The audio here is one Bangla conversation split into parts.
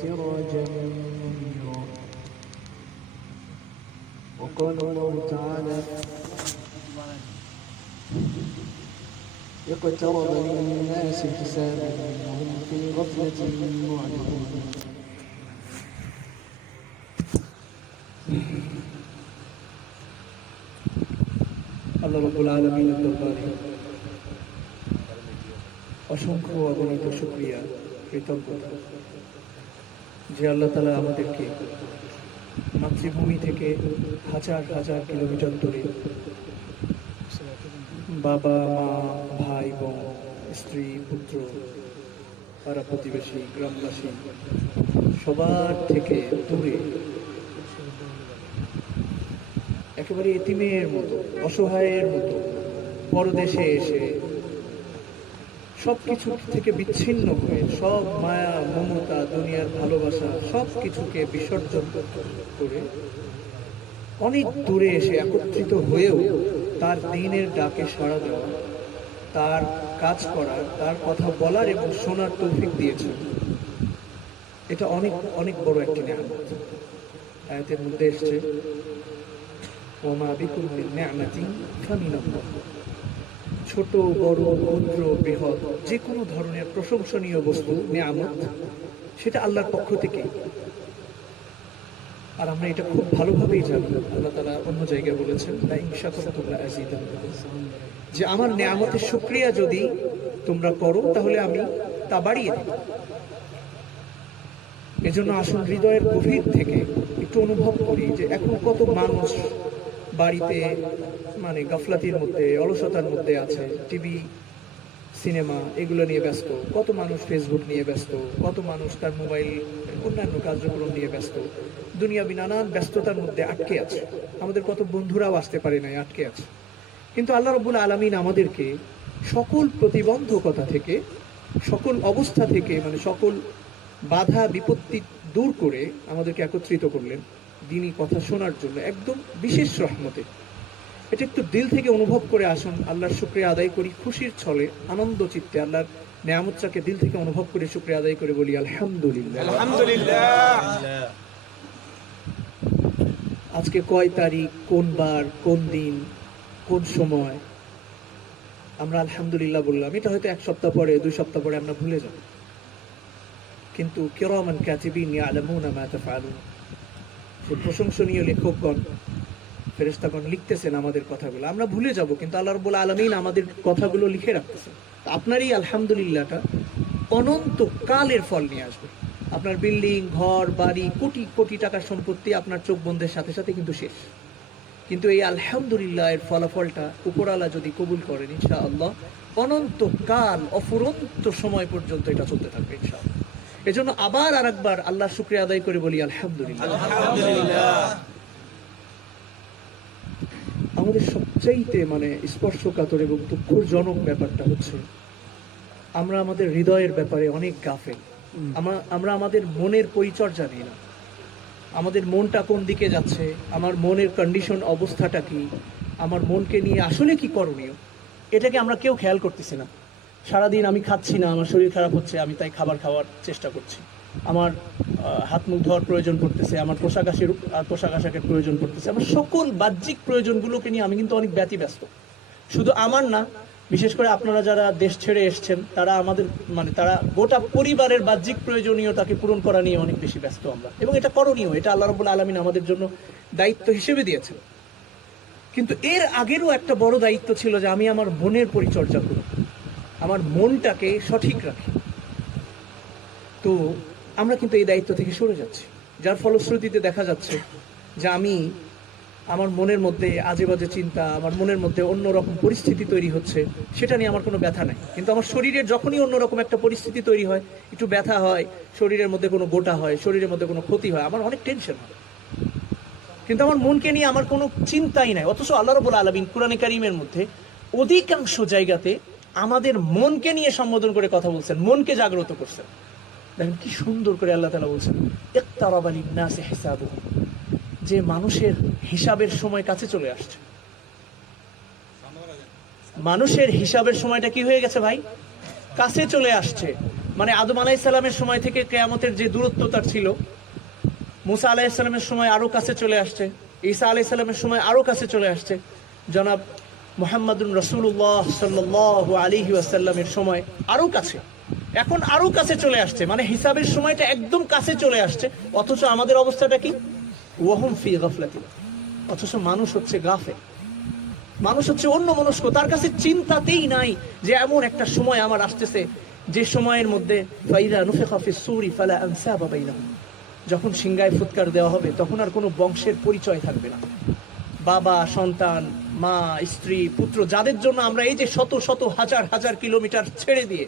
وسراجا منيرا. وقال الله تعالى: اقترب للناس حسابهم وهم في غفلة معرضون. আল্লাহ রাব্বুল আলামিনের দরবারে অসংখ্য অগণিত শুকরিয়া, কৃতজ্ঞতা যে আল্লাহ তাআলা আমাদেরকে মাতৃভূমি থেকে হাজার হাজার কিলোমিটার দূরে বাবা, মা, ভাই, বোন, স্ত্রী, পুত্র, পাড়া প্রতিবেশী, গ্রামবাসী সবার থেকে দূরে একেবারে এতিমের মতো, অসহায়ের মতো পরদেশে এসে সব কিছু থেকে বিচ্ছিন্ন হয়ে, সব মায়া, মমতা, দুনিয়ার ভালোবাসা সব কিছুকে বিসর্জন করে অনেক দূরে এসে একত্রিত হয়েও তার দ্বীনের ডাকে সাড়া দেওয়া, তার কাজ করার, তার কথা বলার এবং শোনার তৌফিক দিয়েছেন। এটা অনেক অনেক বড় একটি নিয়ামত। আয়াতের মধ্যে এসছে, ওমা বিকুম মিন নি'মাতিন ফামিনাল্লাহ। ছোট বড় ক্ষুদ্র বৃহৎ যে কোনো ধরনের প্রশংসনীয় বস্তু, নিয়ামত, সেটা আল্লাহর পক্ষ থেকে। আর আমরা এটা খুব ভালোভাবেই জানি। আল্লাহ তাআলা অন্য জায়গায় বলেছেন, লা ইন শাকারতুম লা আযীদান্নাকুম, যে আমার নিয়ামতের শুকরিয়া যদি তোমরা করো তাহলে আমি তা বাড়িয়ে দেব। এজন্য আসুন হৃদয়ের গভীর থেকে একটু অনুভব করি যে এখন কত মানুষ বাড়িতে মানে গাফলাতির মধ্যে, অলসতার মধ্যে আছে, টিভি, সিনেমা এগুলো নিয়ে ব্যস্ত, কত মানুষ ফেসবুক নিয়ে ব্যস্ত, কত মানুষ তার মোবাইল অন্যান্য কার্যক্রম নিয়ে ব্যস্ত, দুনিয়াবি নানান ব্যস্ততার মধ্যে আটকে আছে। আমাদের কত বন্ধুরাও আসতে পারে নাই, আটকে আছে। কিন্তু আল্লাহ রাব্বুল আলামিন আমাদেরকে সকল প্রতিবন্ধকতা থেকে, সকল অবস্থা থেকে, মানে সকল বাধা বিপত্তি দূর করে আমাদেরকে একত্রিত করলেন দ্বীনি কথা শোনার জন্য একদম বিশেষ রহমতে। এটা একটু দিল থেকে অনুভব করে আসুন, আল্লাহর শুকরিয়া আদায় করি খুশির ছলে, আনন্দ চিত্তে আল্লাহর নেয়ামতটাকে দিল থেকে অনুভব করে শুকরিয়া আদায় করে বলি আলহামদুলিল্লাহ। আলহামদুলিল্লাহ। আজকে কয় তারিখ, কোন বার, কোন দিন, কোন সময় আমরা আলহামদুলিল্লাহ বললাম, এটা হয়তো এক সপ্তাহ পরে, 2 সপ্তাহ পরে আমরা ভুলে যাব। কিন্তু কিরামান কাতিবিন ইয়ালামুনা মা তাফআলুন, প্রশংসনীয় লেখকগণ, ফেরেশতাগণ লিখতেছেন আমাদের কথাগুলো, আমরা ভুলে যাব কিন্তু আল্লাহ রাব্বুল আলামিন আমাদের কথাগুলো লিখে রাখতেছেন। আপনার এই আলহামদুলিল্লাহটা অনন্ত কালের ফল নিয়ে আসবে। আপনার বিল্ডিং, ঘর, বাড়ি, কোটি কোটি টাকার সম্পত্তি আপনার চোখ বন্ধের সাথে সাথে কিন্তু শেষ। কিন্তু এই আলহামদুলিল্লাহ এর ফলাফলটা উপরওয়ালা যদি কবুল করেন ইনশাআল্লাহ, অনন্ত কাল, অফুরন্ত সময় পর্যন্ত এটা চলতে থাকবে ইনশাআল্লাহ। এজন্য আবার আরেকবার আল্লাহর শুকরিয়া আদায় করে বলি আলহামদুলিল্লাহ। আলহামদুলিল্লাহ। আমাদের সবচাইতে মানে স্পর্শকাতর এবং দুঃখজনক ব্যাপারটা হচ্ছে আমরা আমাদের হৃদয়ের ব্যাপারে অনেক গাফেল। আমরা আমাদের মনের পরিচর্যা নিই না। আমাদের মনটা কোন দিকে যাচ্ছে, আমার মনের কন্ডিশন, অবস্থাটা কি, আমার মনকে নিয়ে আসলে কি করণীয়, এটাকে আমরা কেউ খেয়াল করতেছি না। সারাদিন আমি খাচ্ছি না, আমার শরীর খারাপ হচ্ছে, আমি তাই খাবার খাওয়ার চেষ্টা করছি। আমার হাত মুখ ধোয়ার প্রয়োজন পড়তেছে, আমার পোশাক আশাকের প্রয়োজন পড়তেছে, আমার সকল বাহ্যিক প্রয়োজনগুলোকে নিয়ে আমি কিন্তু অনেক ব্যতিব্যস্ত। শুধু আমার না, বিশেষ করে আপনারা যারা দেশ ছেড়ে এসছেন তারা আমাদের মানে তারা গোটা পরিবারের বাহ্যিক প্রয়োজনীয়তাকে পূরণ করা নিয়ে অনেক বেশি ব্যস্ত আমরা, এবং এটা করণীয়, এটা আল্লাহ রাব্বুল আলামিন আমাদের জন্য দায়িত্ব হিসেবে দিয়েছেন। কিন্তু এর আগেরও একটা বড় দায়িত্ব ছিল যে আমি আমার মনের পরিচর্যা করি, আমার মনটাকে সঠিক রাখি। তো আমরা কিন্তু এই দায়িত্ব থেকে সরে যাচ্ছি, যার ফলশ্রুতিতে দেখা যাচ্ছে যে আমি আমার মনের মধ্যে আজে বাজে চিন্তা, আমার মনের মধ্যে অন্যরকম পরিস্থিতি তৈরি হচ্ছে, সেটা নিয়ে আমার কোনো ব্যথা নাই। কিন্তু আমার শরীরের যখনই অন্যরকম একটা পরিস্থিতি তৈরি হয়, একটু ব্যথা হয়, শরীরের মধ্যে কোনো গোটা হয়, শরীরের মধ্যে কোনো ক্ষতি হয়, আমার অনেক টেনশন হয়। কিন্তু আমার মনকে নিয়ে আমার কোনো চিন্তাই নাই। অথচ আল্লাহ রাব্বুল আলামিন কুরআনে কারীমের মধ্যে অধিকাংশ জায়গাতে আমাদের মনকে নিয়ে সম্বোধন করে কথা বলছেন, মনকে জাগ্রত করছেন। দেখেন কি সুন্দর করে আল্লাহ তাআলা বলছেন, ইকতারাবা লিন-নাসি হিসাবুহুম, যে মানুষের হিসাবের সময় কাছে চলে আসছে। মানুষের হিসাবের সময়টা কি হয়ে গেছে ভাই? কাছে চলে আসছে। মানে আদম আলাইহিসসালামের সময় থেকে কিয়ামতের যে দূরত্ব তার ছিল, মুসা আলাইহিসসালামের সময় আরো কাছে চলে আসছে, ঈসা আলাইহিসসালামের সময় আরো কাছে চলে আসছে, জনাব মুহাম্মাদুর রাসূলুল্লাহ সাল্লাল্লাহু আলাইহি ওয়াসাল্লামের সময় আরো কাছে, এখন আরো কাছে চলে আসছে, মানে হিসাবের সময়টা একদম কাছে চলে আসছে। অথচ আমাদের অবস্থাটা কি? ওয়াহুম ফি গাফলাতিন। অথচ মানুষ হচ্ছে গাফেল, মানুষ হচ্ছে অন্যমনস্ক, তার কাছে চিন্তাতেই নাই যে এমন একটা সময় আমার আসতেছে যে সময়ের মধ্যে ফাইদা নুফিখা ফিস সূরি ফালা আনসাবা বাইনাহুম, যখন সিংহায় ফুৎকার দেওয়া হবে তখন আর কোনো বংশের পরিচয় থাকবে না। বাবা, সন্তান, মা, স্ত্রী, পুত্র, যাদের জন্য আমরা এই যে শত শত হাজার হাজার কিলোমিটার ছেড়ে দিয়ে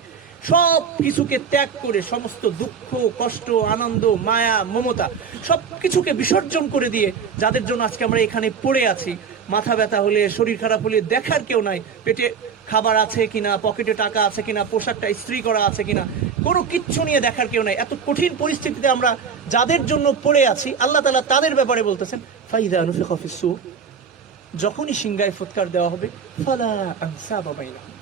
সব কিছুকে ত্যাগ করে, সমস্ত দুঃখ, কষ্ট, আনন্দ, মায়া, মমতা সব কিছুকে বিসর্জন করে দিয়ে যাদের জন্য আজকে আমরা এখানে পড়ে আছি, মাথা ব্যথা হলে, শরীর খারাপ হলে দেখার কেউ নাই, পেটে খাবার আছে কিনা, পকেটে টাকা আছে কিনা, পোশাকটা ইস্ত্রি করা আছে কিনা, কোনো কিচ্ছু নিয়ে দেখার কেউ নাই, এত কঠিন পরিস্থিতিতে আমরা যাদের জন্য পড়ে আছি, আল্লাহ তাআলা তাদের ব্যাপারে বলতেছেন ফাইদা নুফিখা ফিস সূর, যখনই সিংহায় ফুৎকার দেওয়া হবে ফালা আনসাবা বাইনাহুম,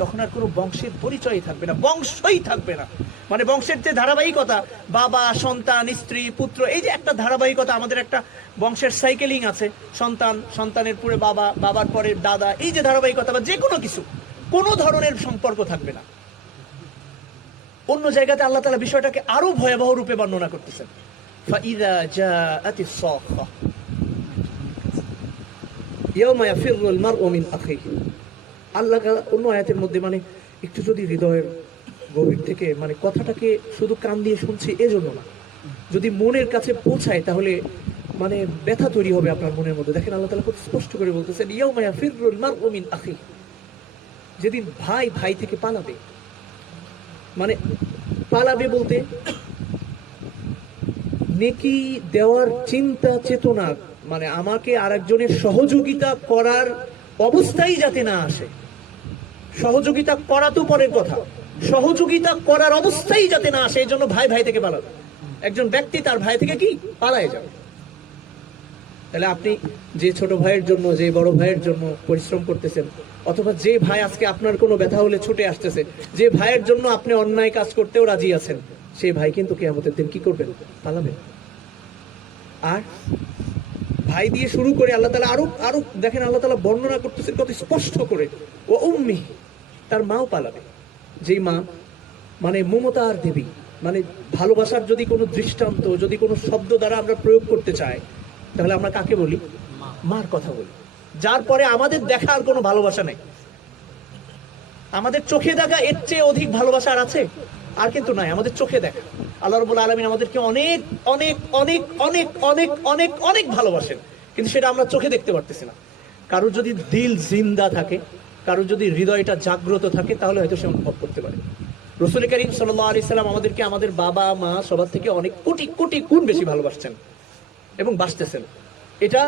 তখন আর কোনো বংশের পরিচয়ই থাকবে না, বংশই থাকবে না। মানে বংশের যে ধারাবাহিকতা, বাবা, সন্তান, স্ত্রী, পুত্র, এই যে একটা ধারাবাহিকতা, আমাদের একটা বংশের সাইকেলিং আছে, সন্তান, সন্তানের পরে বাবা, বাবার পরে দাদা, এই যে ধারাবাহিকতা বা যে কোনো কিছু, কোনো ধরনের সম্পর্ক থাকবে না। অন্য জায়গাতে আল্লাহ তাআলা বিষয়টাকে আরো ভয়াবহ রূপে বর্ণনা করতেছেন, ফাইযা জাআতিস সাখা ইয়াওমা ইয়াফিরুল মারউ মিন আখিহি। আল্লাহ অন্য আয়াতের মধ্যে, মানে একটু যদি হৃদয়ের গভীর থেকে, মানে কথাটাকে শুধু কান দিয়ে শুনছি এজন্য না, যদি মনের কাছে পৌঁছায় তাহলে মানে ব্যথা তৈরি হবে আপনার মনের মধ্যে। দেখেন আল্লাহ তাআলা খুব স্পষ্ট করে বলতেছেন ইয়াউমা ইয়াফিরুল মারউ মিন আখিহি, যেদিন ভাই ভাই থেকে পালাবে। মানে পালাবে বলতে নেকি দেওয়ার চিন্তা চেতনা, মানে আমাকে আরেকজনের সহযোগিতা করার অবস্থাই যাতে না আসে, সহযোগিতা করা তো পরের কথা, সহযোগিতা করার অবস্থাই যাতে না আসে, এই জন্য ভাই ভাই থেকে পালাবে। একজন ব্যক্তি তার ভাই থেকে কি পালায় যাবে। তাহলে আপনি যে ছোট ভাইয়ের জন্য, যে বড় ভাইয়ের জন্য পরিশ্রম করতেছেন, অথবা যে ভাই আজকে আপনার কোনো ব্যথা হলে ছুটে আসতেছে, যে ভাইয়ের জন্য আপনি অন্যায় কাজ করতেও রাজি আছেন, সেই ভাই কিন্তু কিয়ামতের দিন কি করবেন? পালাবেন। আর ভাই দিয়ে শুরু করে আল্লাহ তাআলা আরো আরো দেখেন, আল্লাহ তাআলা বর্ণনা করতেছেন কত স্পষ্ট করে, ও উম্মি, তার মাও পালাবে। যেই মা মানে মমতার দেবী, মানে ভালোবাসার যদি কোনো দৃষ্টান্ত, যদি কোনো শব্দ দ্বারা আমরা প্রয়োগ করতে চাই, তাহলে আমরা কাকে বলি? মার কথা বলি। যার পরে আমাদের দেখার কোনো ভালোবাসা নেই, আমাদের চোখে দেখা এর চেয়ে অধিক ভালোবাসা আর আছে? আর কিন্তু নাই, আমাদের চোখে দেখা। আল্লাহ রাব্বুল আলামিন আমাদেরকে অনেক অনেক অনেক অনেক অনেক অনেক অনেক ভালোবাসেন, কিন্তু সেটা আমরা চোখে দেখতে পারতেছি না। কারোর যদি দিল জিন্দা থাকে, কারোর যদি হৃদয়টা জাগ্রত থাকে, তাহলে হয়তো সে অনুভব করতে পারে। রাসূল করিম সাল্লাল্লাহু আলাইহি সাল্লাম আমাদেরকে আমাদের বাবা মা সবার থেকে অনেক কোটি কোটি গুণ বেশি ভালোবাসছেন এবং বাসতেছেন। এটা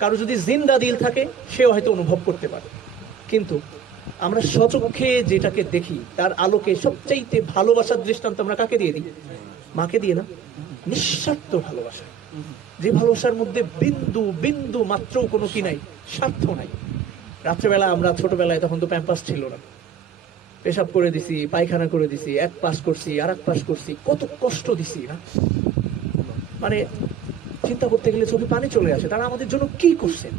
কারো যদি জিন্দা দিল থাকে, সেও হয়তো অনুভব করতে পারে। কিন্তু আমরা সচক্ষে যেটাকে দেখি, তার আলোকে সবচাইতে ভালোবাসার দৃষ্টান্ত আমরা কাকে দিয়ে দিই? মাকে দিয়ে না? নিঃস্বার্থ ভালোবাসা, যে ভালোবাসার মধ্যে বিন্দু বিন্দু মাত্র কোনো কি নাই, স্বার্থ নাই। রাত্রেবেলা আমরা ছোটবেলায়, তখন তো প্যাম্পাস ছিল না, পেশাব করে দিছি, পায়খানা করে দিছি, এক পাশ করছি, আর এক পাশ করছি, কত কষ্ট দিছি না? মানে চিন্তা করতে গেলে চোখে পানি চলে আসে। তারা আমাদের জন্য কি করছেন?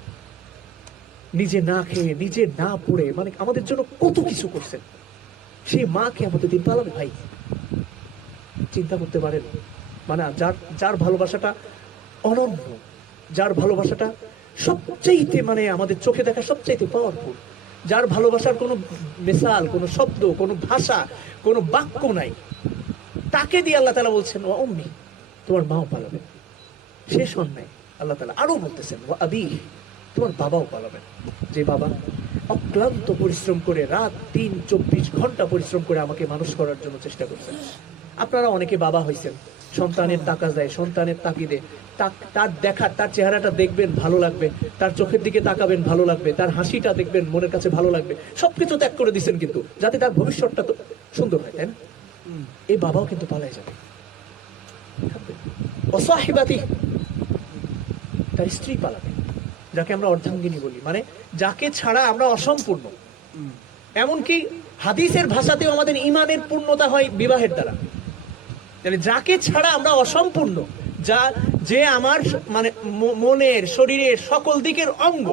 নিজে না খেয়ে, নিজে না পড়ে, মানে আমাদের জন্য কত কিছু করছেন। সেই মাকে আমাদের দিন পালাবে ভাই, চিন্তা করতে পারেন? মানে যার যার ভালোবাসাটা অনন্য, যার ভালোবাসাটা সবচাইতে, মানে আমাদের চোখে দেখা সবচাইতে পাওয়ারফুল, যার ভালোবাসার কোনো মিসাল, কোনো শব্দ, কোনো ভাষা, কোনো বাক্য নাই, তাকে দিয়ে আল্লাহ তাআলা বলছেন ওয়া উম্মি, তোমার মাও পালাবে। শেষ অন্যায়, আল্লাহ তাআলা আরো বলতেছেন ওয়া আবি, তোমার বাবাও পালাবেন। যে বাবা অক্লান্ত পরিশ্রম করে রাত দিন 24 ঘন্টা পরিশ্রম করে আমাকে মানুষ করার জন্য চেষ্টা করছেন। আপনারা অনেকে বাবা হয়েছেন, সন্তানের টাকা দেয়, সন্তানের তাকিদে তার দেখা, তার চেহারাটা দেখবেন ভালো লাগবে, তার চোখের দিকে তাকাবেন ভালো লাগবে, তার হাসিটা দেখবেন মনের কাছে ভালো লাগবে, সবকিছু ত্যাগ করে দিচ্ছেন কিন্তু যাতে তার ভবিষ্যৎটা তো সুন্দর হয়, তাই না? এই বাবাও কিন্তু পালায় যাবে। অসাহিবাতি, তার স্ত্রী পালাবে, যাকে আমরা অর্ধাঙ্গিনী বলি, মানে যাকে ছাড়া আমরা অসম্পূর্ণ। এমনকি হাদিসের ভাষাতেও আমাদের ঈমানের পূর্ণতা হয় বিবাহের দ্বারা। তাহলে যাকে ছাড়া আমরা অসম্পূর্ণ, যে আমার মানে মনের শরীরের সকল দিকের অঙ্গ,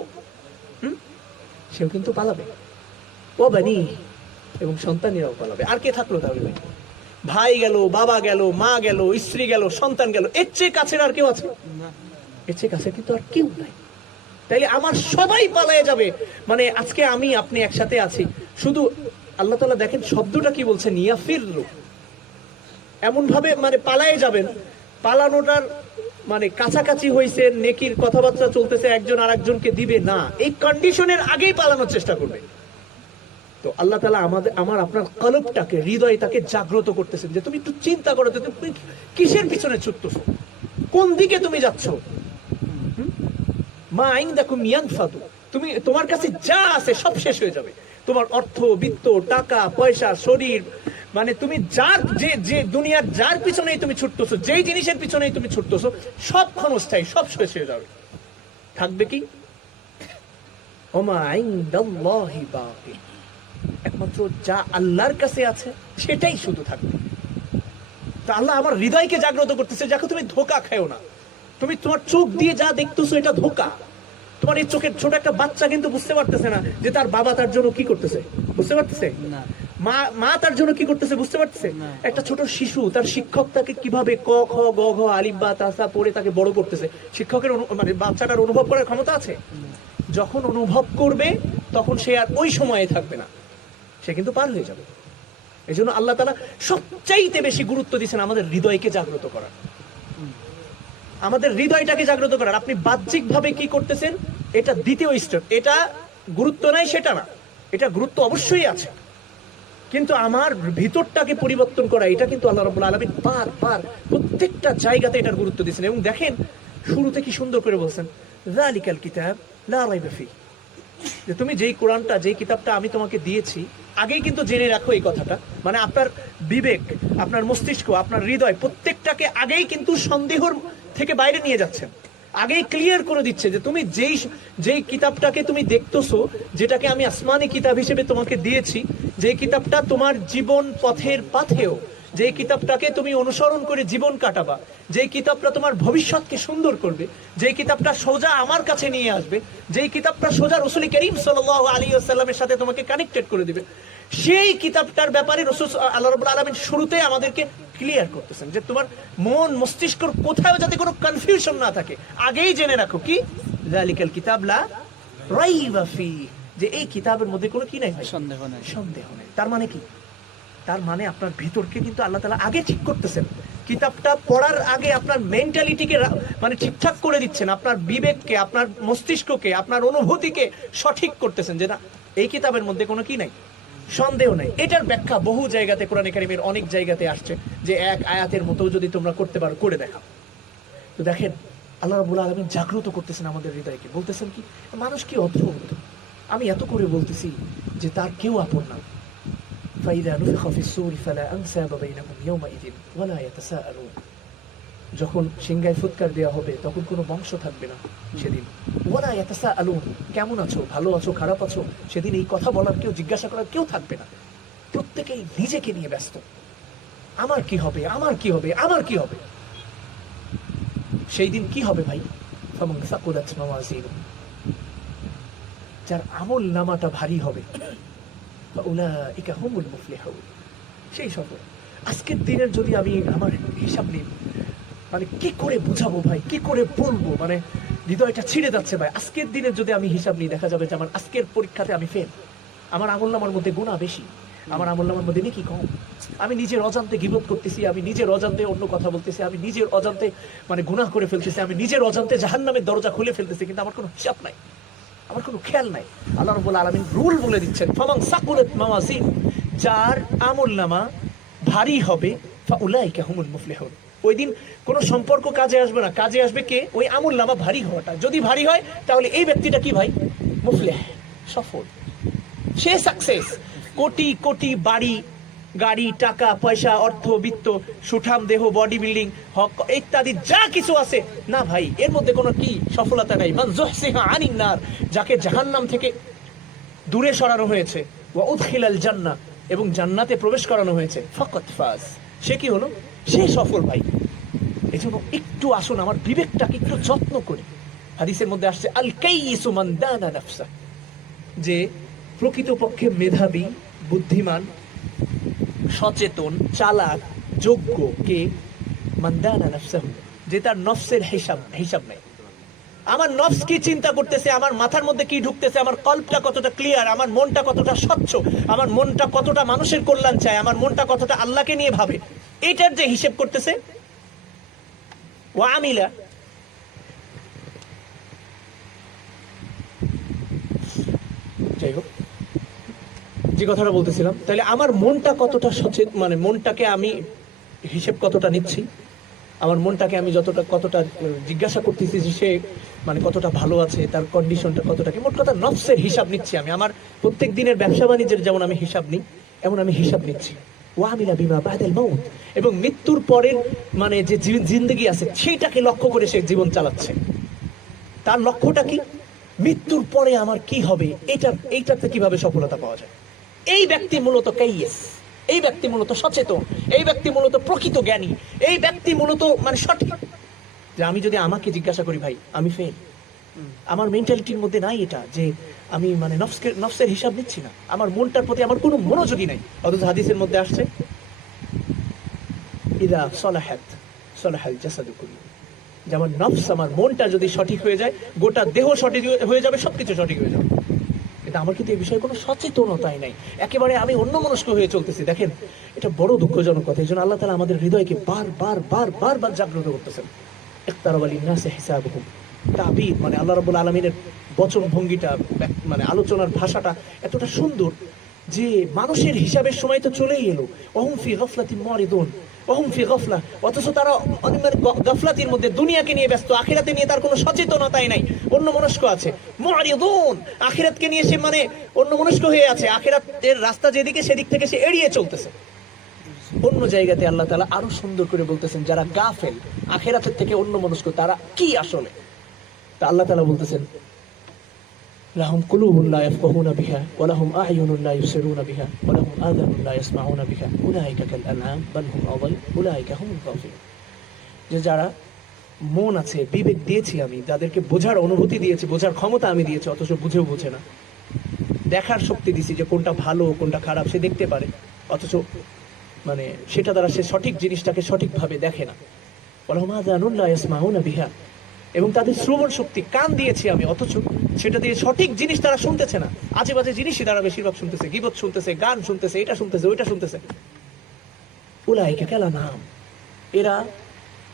সেও কিন্তু পালাবে। ও বানি, এবং সন্তানেরাও পালাবে। আর কে থাকলো তাহলে ভাই? ভাই গেল, বাবা গেল, মা গেল, স্ত্রী গেল, সন্তান গেল, এর চেয়ে কাছের আর কেউ আছে? এর চেয়ে কাছে কিন্তু আর কেউ নাই। তাইলে আমার সবাই পালায়ে যাবে। মানে আজকে আমি আপনি একসাথে আছি, শুধু আল্লাহ তাআলা দেখেন শব্দটা কি বলছেন, ইয়াফিরু, এমন ভাবে মানে পালায়ে যাবেন, পালানোটার মানে কাছাকাছি হয়েছে, নেকির কথাবার্তা চলতেছে, একজন আর একজনকে দিবে না, এই কন্ডিশনের আগেই পালানোর চেষ্টা করবে। তো আল্লাহ তাআলা আমার আপনার কলবটাকে, হৃদয়টাকে জাগ্রত করতেছেন যে তুমি একটু চিন্তা করো, তুমি কিসের পিছনে ছুটতেছো, কোন দিকে তুমি যাচ্ছ। মা ইনদাকুম ইয়ানফাদু, তুমি তোমার কাছে যা আছে সব শেষ হয়ে যাবে। তোমার অর্থ, বিত্ত, টাকা পয়সা, শরীর, মানে তুমি যার যে দুনিয়ার যার পিছনেই তুমি ছুটতেছো, যেই জিনিসের পিছনেই তুমি ছুটতেছো, সব ক্ষণস্থায়ী, সব শেষ হয়ে যাবে। থাকবে কি? ওমা ইনদাল্লাহি বাকি, একমাত্র যা আল্লাহর কাছে আছে সেটাই শুধু থাকবে। তা আল্লাহ আমার হৃদয়কে জাগ্রত করতেছে, যাকে তুমি ধোকা খাও না। তুমি তোমার চোখ দিয়ে যা দেখতেছো এটা ধোকা। তোমার এই চোখের ছোট একটা বাচ্চা কিন্তু বুঝতে পারতেছে না যে তার বাবা তার জন্য কি করতেছে, বুঝতে পারতেছে না। মা তার জন্য কি করতেছে বুঝতে পারতেছে। একটা ছোট শিশু, তার শিক্ষক তাকে কিভাবে ক খ গ ঘ আলিফ বা তাসা পড়ে তাকে বড় করতেছে, শিক্ষকের মানে বাচ্চাটার অনুভব করার ক্ষমতা আছে? যখন অনুভব করবে তখন সে আর ওই সময়ে থাকবে না, সে কিন্তু পার হয়ে যাবে। এই জন্য আল্লাহ তাআলা সবচাইতে বেশি গুরুত্ব দিচ্ছেন আমাদের হৃদয়কে জাগ্রত করার, আমাদের হৃদয়টাকে জাগ্রত করার। আপনি বাহ্যিক ভাবে কি করতেছেন এটা দ্বিতীয় স্টেপ, এটা গুরুত্ব নাই সেটা না, এটা গুরুত্ব অবশ্যই আছে, কিন্তু আমার ভিতরটাকে পরিবর্তন করা এটা কিন্তু আল্লাহ রাব্বুল আলামিন বারবার প্রত্যেকটা জায়গাতে এটার গুরুত্ব দিয়েছেন। এবং দেখেন শুরুতে কি সুন্দর করে বলছেন, যালিকাল কিতাব লা রাইবা ফি, যে তুমি যেই কোরআনটা, যেই কিতাবটা আমি তোমাকে দিয়েছি, আগেই কিন্তু জেনে রাখো এই কথাটা। মানে আপনার বিবেক, আপনার মস্তিষ্ক, আপনার হৃদয় প্রত্যেকটাকে আগেই কিন্তু সন্দেহর থেকে বাইরে নিয়ে যাচ্ছেন, আগেই ক্লিয়ার করে দিচ্ছে যে তুমি যেই কিতাবটাকে তুমি দেখতেছো, যেটাকে আমি আসমানি কিতাব হিসেবে তোমাকে দিয়েছি, যে কিতাবটা তোমার জীবন পথের পাথেও, যে কিতাবটাকে তুমি অনুসরণ করে জীবন কাটাবা, যে কিতাবটা তোমার ভবিষ্যৎকে সুন্দর করবে, যে কিতাবটা সোজা আমার কাছে নিয়ে আসবে, যে কিতাবটা সোজা রাসূল করিম সাল্লাল্লাহু আলাইহি ওয়াসাল্লামের সাথে তোমাকে কানেক্টেড করে দিবে, সেই কিতাবটার ব্যাপারে রাসূল আল্লাহ রাব্বুল আলামিন শুরুতে আমাদেরকে ক্লিয়ার করতেছেন যে তোমার মন মস্তিষ্কর কোথাও যাতে কোনো কনফিউশন না থাকে, আগেই জেনে রাখো কি যালিকাল কিতাব লা রাইবা ফি, যে এই কিতাবের মধ্যে কোনো কি নাই, সন্দেহ নাই। তার মানে কি? তার মানে আপনার ভিতরকে কিন্তু আল্লাহ তাআলা আগে ঠিক করতেছেন। কিতাবটা পড়ার আগে আপনার মেন্টালিটিকে মানে ঠিকঠাক করে দিচ্ছেন, আপনার বিবেককে, আপনার মস্তিষ্ককে, আপনার অনুভূতিকে সঠিক করতেছেন যে না, এই কিতাবের মধ্যে কোনো কি নাই, সন্দেহ নাই। এটার ব্যাখ্যা বহু জায়গাতে, কোরআনে কারীমের অনেক জায়গাতে আসছে যে এক আয়াতের মতো যদি তোমরা করতে পারো করে দেখাও। তো দেখেন আল্লাহ রাব্বুল আলামিন জাগ্রত করতেছেন আমাদের হৃদয়কে, বলতেছেন কি, মানুষ কি অদ্ভুত, আমি এত করে বলতেছি যে তার কেউ আপন না। فإذا نفخ في الصور فلا أنساب بينهم يومئذ ولا يتساءلون, যখন সিংহায় ফুৎকার দেওয়া হবে তখন কোনো বংশ থাকবে না সেদিন। ওয়ালা ইয়াতাসাআলুন, কেমন আছো, ভালো আছো, খারাপ আছো, সেদিন এই কথা বলার কেউ, জিজ্ঞাসা করার কেউ থাকবে না। প্রত্যেকেই নিজেকে নিয়ে ব্যস্ত, আমার কি হবে, আমার কি হবে, আমার কি হবে। সেই দিন কি হবে ভাই? ফামান সাকুলাত মাওয়াজিনুহু, যার আমল নামাটা ভারী হবে, ফাউলাইকা হুমুল মুফলিহুন, সেই সফল। আজকের দিনের যদি আমি আমার হিসাব নিই, মানে কি করে বুঝাবো ভাই, কি করে বলবো, মানে হৃদয়টা ছিঁড়ে যাচ্ছে ভাই। আজকের দিনের যদি আমি হিসাব নিই, দেখা যাবে যে আমার আজকের পরীক্ষাতে আমি ফেল, আমার আমলনামার মধ্যে গুনাহ বেশি, আমার আমলনামার মধ্যে নেকি কম। আমি নিজের অজান্তে গীবত করতেছি, আমি নিজের অজান্তে অন্য কথা বলতেছি, আমি নিজের অজান্তে মানে গুনাহ করে ফেলতেছি, আমি নিজের অজান্তে জাহান্নামের দরজা খুলে ফেলতেছি, কিন্তু আমার কোনো হিসাব নাই, আমার কোনো খেয়াল নাই। আল্লাহ রাব্বুল আলামিন রুল বলে দিচ্ছেন, ফামান সাকুলাত মাওয়াজিন, যার আমলনামা ভারী হবে, ফাউলাইকা হুমুল মুফলিহুন, ওই দিন কোনো সম্পর্ক কাজে আসবে না, কাজে আসবে কে? ওই আমলনামা ভারী হওয়াটা। যদি ভারী হয় তাহলে এই ব্যক্তিটা কি ভাই? মুফলিহ, সফল, সে সাকসেস। কোটি কোটি বাড়ি, গাড়ি, টাকা পয়সা, অর্থ, বিত্ত, সুঠাম দেহ, বডি বিল্ডিং, হক ইত্যাদি যা কিছু আছে না ভাই, এর মধ্যে কোনো কি সফলতা নাই। মান যুহসিহা আনিন নার, যাকে জাহান্নাম থেকে দূরে সরানো হয়েছে, ওয়া উদখিলাল জান্নাহ, এবং জান্নাতে প্রবেশ করানো হয়েছে, ফাকাত ফাজ, সে কি হলো? সে সফল ভাই। এই জন্য একটু আসুন আমার বিবেকটাকে একটু যত্ন করি। হাদিসের মধ্যে আসছে আল কাইয়িসু মান দানা নাফসা, যে প্রকৃতপক্ষে মেধাবী, বুদ্ধিমান, সচেতন, চালাক, যোগ্য কে? মান দানা নাফসাহু, যে তার নফসের হিসাব নেই। আমার নফস কি চিন্তা করতেছে, আমার মাথার মধ্যে কি ঢুকতেছে, আমার কল্পটা কতটা ক্লিয়ার, আমার মনটা কতটা স্বচ্ছ, আমার মনটা কতটা মানুষের কল্যাণ চায়, আমার মনটা কতটা আল্লাহকে নিয়ে ভাবে, এটার যে হিসেব করতেছে। ওয়া আমিলা, যাই হোক, যে কথাটা বলতেছিলাম, তাহলে আমার মনটা কতটা সচেতন, মানে মনটাকে আমি হিসেব কতটা নিচ্ছি, আমার মনটাকে আমি কতটা জিজ্ঞাসা করতেছি যে সে মানে কতটা ভালো আছে, তার কন্ডিশনটা কতটা কি, মোট কথা নফসের হিসাব নিচ্ছি আমি। আমার প্রত্যেক দিনের ব্যবসা বাণিজ্যের যেমন আমি হিসাব নিই, এমন আমি হিসাব নিচ্ছি। ওয়ামিলা বিমা বাদাল মাউত, এবং মৃত্যুর পরের মানে যে জিন্দগি আছে সেইটাকে লক্ষ্য করে সে জীবন চালাচ্ছে। তার লক্ষ্যটা কি? মৃত্যুর পরে আমার কি হবে, এইটাতে কিভাবে সফলতা পাওয়া যায়। এই ব্যক্তি মূলত কাইয়েস, এই ব্যক্তি মূলত সচেতন, এই ব্যক্তি মূলত প্রকৃত জ্ঞানী, এই ব্যক্তি মূলত মানে সঠিক। যে আমি যদি আমাকে জিজ্ঞাসা করি, ভাই আমি ফেল, আমার মেন্টালিটির মধ্যে নাই এটা, যে আমি মানে নফসের হিসাব নিচ্ছি না, আমার মনটার প্রতি আমার কোনো মনোযোগী নাই। অথচ হাদিসের মধ্যে আসছে ইদা সলাহাত সলাহাল জাসাদু কুল্লু, যেমন নফস, আমার মনটা যদি সঠিক হয়ে যায়, গোটা দেহ সঠিক হয়ে যাবে, সবকিছু সঠিক হয়ে যাবে। কিন্তু আমার কিন্তু এই বিষয়ে কোনো সচেতনতাই নাই, একেবারে আমি অন্যমনস্ক হয়ে চলতেছি। দেখেন, এটা বড় দুঃখজনক কথা। এই জন্য আল্লাহ তাআলা আমাদের হৃদয়কে বারবার জাগ্রত করতেছেন। ইকতারাবা লিন-নাসি হিসাবুহুম, তাবির মানে আল্লাহ রাব্বুল আলামিনের বচন ভঙ্গিটা, মানে আলোচনার ভাষাটা এতটা সুন্দর যে মানুষের হিসাবের সময় তো চলেই এলো। ওহুম ফি গাফলাতিন মুরিদুন, ওহুম ফি গাফলা, অথচ তারা মানে গাফলাতির মধ্যে, দুনিয়াকে নিয়ে ব্যস্ত, আখিরাতে নিয়ে তার কোনো সচেতনতাই নাই, অন্য মনস্ক আছে। মুরিদুন, আখিরাতকে নিয়ে সে মানে অন্য মনস্ক হয়ে আছে, আখিরাতের রাস্তা যেদিকে সেদিক থেকে সে এড়িয়ে চলতেছে। অন্য জায়গাতে আল্লাহ তাআলা আরো সুন্দর করে বলতেছেন, যারা গাফেল, আখিরাতের থেকে অন্য মনস্ক, তারা কি আসলে? তা আল্লাহ তাআলা বলতেছেন, লাহুম কুলুবুন লা ইয়াফকাহুনা বিহা ওয়া লাহুম আ'য়ুনুন লা ইবসিরুনা বিহা ওয়া লাহুম আযানুন লা ইয়াসমাউনা বিহা উলাইকা কাল আনআম বাল হুম আযাল উলাইকা হুমুল গাফিলুন। যে যারা মন আছে, বিবেক দিয়েছি আমি, যাদেরকে বোঝার অনুভূতি দিয়েছি, বোঝার ক্ষমতা আমি দিয়েছি, অথচ বুঝেও বোঝে না। দেখার শক্তি দিয়েছি যে কোনটা ভালো কোনটা খারাপ সে দেখতে পারে, অথচ মানে সেটা দ্বারা সে সঠিক জিনিসটাকে সঠিকভাবে দেখে না। ওয়া লাহুম আযানুন লা ইয়াসমাউনা বিহা, এবং তাদের শ্রবণ শক্তি, কান দিয়েছি আমি, অথচ সেটা দিয়ে সঠিক জিনিস তারা শুনতেছে না, আজে বাজে জিনিসই তারা বেশিরভাগ শুনতেছে, গীবত শুনতেছে, গান শুনতেছে, এটা শুনতেছে, ওইটা শুনতেছে। উলাইকা কাল আনআম, এরা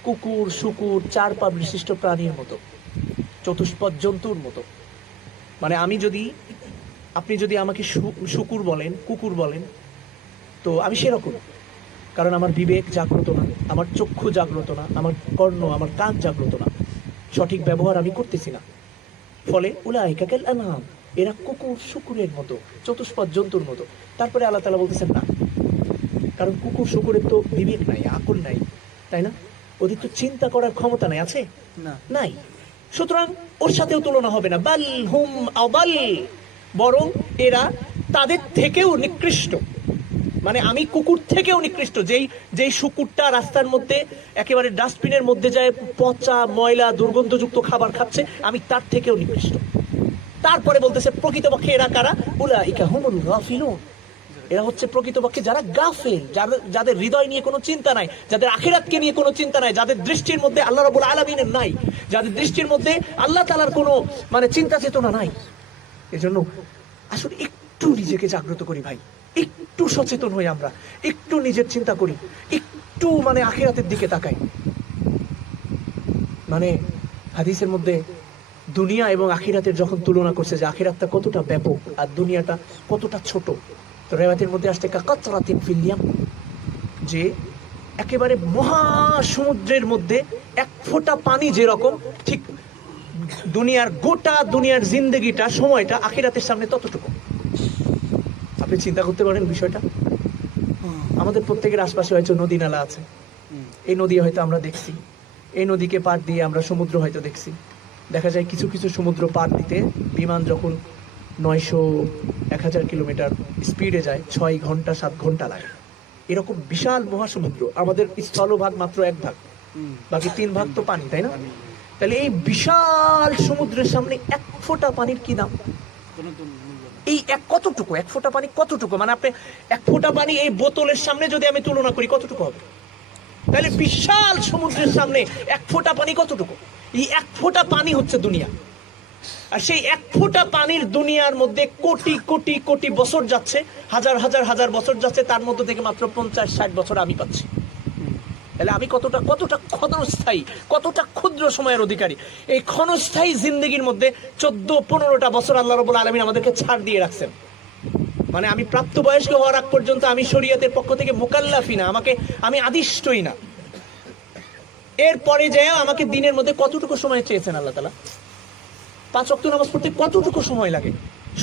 কুকুর, শুকুর, চার পা বিশিষ্ট প্রাণীর মতো, চতুষ্পদ জন্তুর মতো। মানে আপনি যদি আমাকে শুকুর বলেন, কুকুর বলেন, তো আমি সেরকম, কারণ আমার বিবেক জাগ্রত না, আমার চক্ষু জাগ্রত না, আমার কর্ণ, আমার কান জাগ্রত না, সঠিক ব্যবহার আমি করতেছি না। ফলে উলাইকা কাল আনআম, এরা কুকুর শুকুরের মতো, চতুষ্পদ জন্তুর মতো। তারপরে আল্লাহ তাআলা বলতেছেন না, কারণ কুকুর শুকুরের তো বিবেক নাই, আকল নাই, তাই না? ওদের তো চিন্তা করার ক্ষমতা নাই, আছে না, নাই। সুতরাং ওর সাথেও তুলনা হবে না। বাল হুম আদাল, বরং এরা তাদের থেকেও নিকৃষ্ট। মানে আমি কুকুর থেকেও নিকৃষ্ট। যেই শুকুরটা রাস্তার মধ্যে একেবারে ডাস্টবিনের মধ্যে যায়, পচা ময়লা দুর্গন্ধযুক্ত খাবার খাচ্ছে, আমি তার থেকেও নিকৃষ্ট। তারপরে বলতেছে প্রকৃতপক্ষে এরা কারা? উলাইকা হুমুল গাফিলুন, এরা হচ্ছে প্রকৃতপক্ষে যারা গাফেল, যাদের হৃদয় নিয়ে কোনো চিন্তা নাই, যাদের আখিরাতকে নিয়ে কোনো চিন্তা নাই, যাদের দৃষ্টির মধ্যে আল্লাহ রাব্বুল আলামিনের নাই, যাদের দৃষ্টির মধ্যে আল্লাহ তাআলার কোনো মানে চিন্তা চেতনা নাই। এজন্য আসলে একটু নিজেকে জাগ্রত করি ভাই, একটু সচেতন হই আমরা, একটু নিজের চিন্তা করি, একটু মানে আখিরাতের দিকে তাকাই। মানে হাদিসের মধ্যে দুনিয়া এবং আখিরাতের যখন তুলনা করছে যে আখিরাতটা কতটা ব্যাপক আর দুনিয়াটা কতটা ছোট, তো রেওয়ায়াতের মধ্যে আসছে কাকাতরাতিন ফিল ইয়াম, যে একেবারে মহাসমুদ্রের মধ্যে এক ফোঁটা পানি যেরকম, ঠিক দুনিয়ার জিন্দেগিটা, সময়টা আখিরাতের সামনে ততটুকু। আপনি চিন্তা করতে পারেন বিষয়টা। আমাদের প্রত্যেকের আশপাশে হয়তো নদী নালা আছে, এই নদী হয়তো আমরা দেখছি, এই নদীকে পার দিয়ে আমরা সমুদ্র হয়তো দেখছি। দেখা যায় কিছু কিছু সমুদ্র পার দিতে বিমান যখন 900-1000 কিলোমিটার স্পিডে যায়, 6 ঘন্টা 7 ঘন্টা লাগে। এরকম বিশাল মহাসমুদ্র, আমাদের স্থলভাগ মাত্র 1 ভাগ, বাকি 3 ভাগ তো পানি, তাই না? তাহলে এই বিশাল সমুদ্রের সামনে 1 ফোঁটা পানির কি দাম? এই কতটুকু 1 ফোঁটা পানি কতটুকু, মানে আপনি 1 ফোঁটা পানি এই বোতলের সামনে যদি আমি তুলনা করি কতটুকু হবে? তাহলে বিশাল সমুদ্রের সামনে 1 ফোঁটা পানি কতটুকু? এই 1 ফোঁটা পানি হচ্ছে দুনিয়া। আর সেই 1 ফোঁটা পানির দুনিয়ার মধ্যে কোটি কোটি কোটি বছর যাচ্ছে, হাজার হাজার হাজার বছর যাচ্ছে, তার মধ্যে থেকে মাত্র 50-60 বছর আমি পাচ্ছি। তাহলে আমি কতটা ক্ষণস্থায়ী, কতটা ক্ষুদ্র সময়ের অধিকারী। এই ক্ষণস্থায়ী জিন্দগির মধ্যে 14-15টা বছর আল্লাহ রাব্বুল আলামিন আমাদেরকে ছাড় দিয়ে রাখছেন। মানে আমি প্রাপ্তবয়স্ক হওয়ার আগ পর্যন্ত আমি শরীয়তের পক্ষ থেকে মুকাল্লাফই না, আমি আদিষ্টই না। এরপরে যে আমাকে দিনের মধ্যে কতটুকু সময় চেয়েছেন আল্লাহ তাআলা? 5 ওয়াক্ত নামাজ পড়তে কতটুকু সময় লাগে?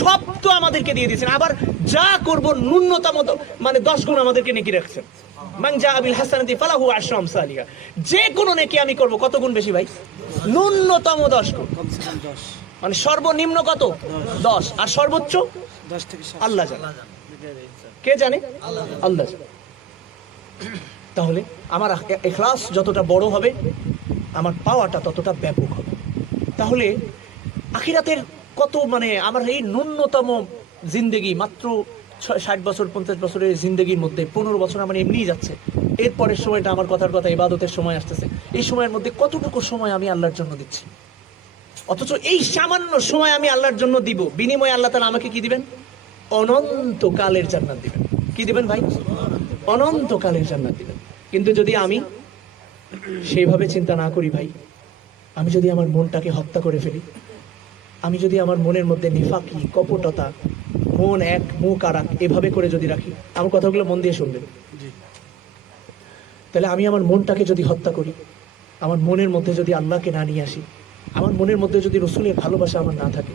সব তো আমাদেরকে দিয়ে দিয়েছেন। আবার যা করব ন্যূনতম মানে 10 গুণ আমাদেরকে নেকি রাখছেন। মান জাআ বিল হাসানাতি ফালাহু আশরু আমসালিহা। যে কোনো নেকি আমি করব কত গুণ বেশি ভাই? ন্যূনতম 10 গুণ। মানে সর্বনিম্ন কত? 10, আর সর্বোচ্চ 10 থেকে 7 আল্লাহ জানে। কে জানে? আল্লাহ জানে। তাহলে আমার ইখলাস যতটা বড় হবে, আমার পাওয়াটা ততটা ব্যাপক হবে। তাহলে আখিরাতের কত মানে আমার এই ন্যূনতম জিন্দেগি মাত্র 60 বছর 50 বছরের জিন্দেগির মধ্যে 15 বছর আমার এমনিই যাচ্ছে। এরপরের সময়টা আমার কথার কথা ইবাদতের সময় আসতেছে। এই সময়ের মধ্যে কতটুকু সময় আমি আল্লাহর জন্য দিচ্ছি? অথচ এই সামান্য সময় আমি আল্লাহর জন্য দিব, বিনিময়ে আল্লাহ তাআলা আমাকে কি দিবেন? অনন্তকালের জান্নাত দিবেন। কি দিবেন ভাই? অনন্তকালের জান্নাত দিবেন। কিন্তু যদি আমি সেইভাবে চিন্তা না করি ভাই, আমি যদি আমার মনটাকে হত্যা করে ফেলি, আমি যদি আমার মনের মধ্যে নিফাকি, কপটতা, মন এক মুখ আর এক এভাবে করে যদি রাখি, আমার কথাগুলো মন দিয়ে শুনবেন, তাহলে আমি আমার মনটাকে যদি হত্যা করি, আমার মনের মধ্যে যদি আল্লাহকে না নিয়ে আসি, আমার মনের মধ্যে যদি রসুলের ভালোবাসা আমার না থাকে,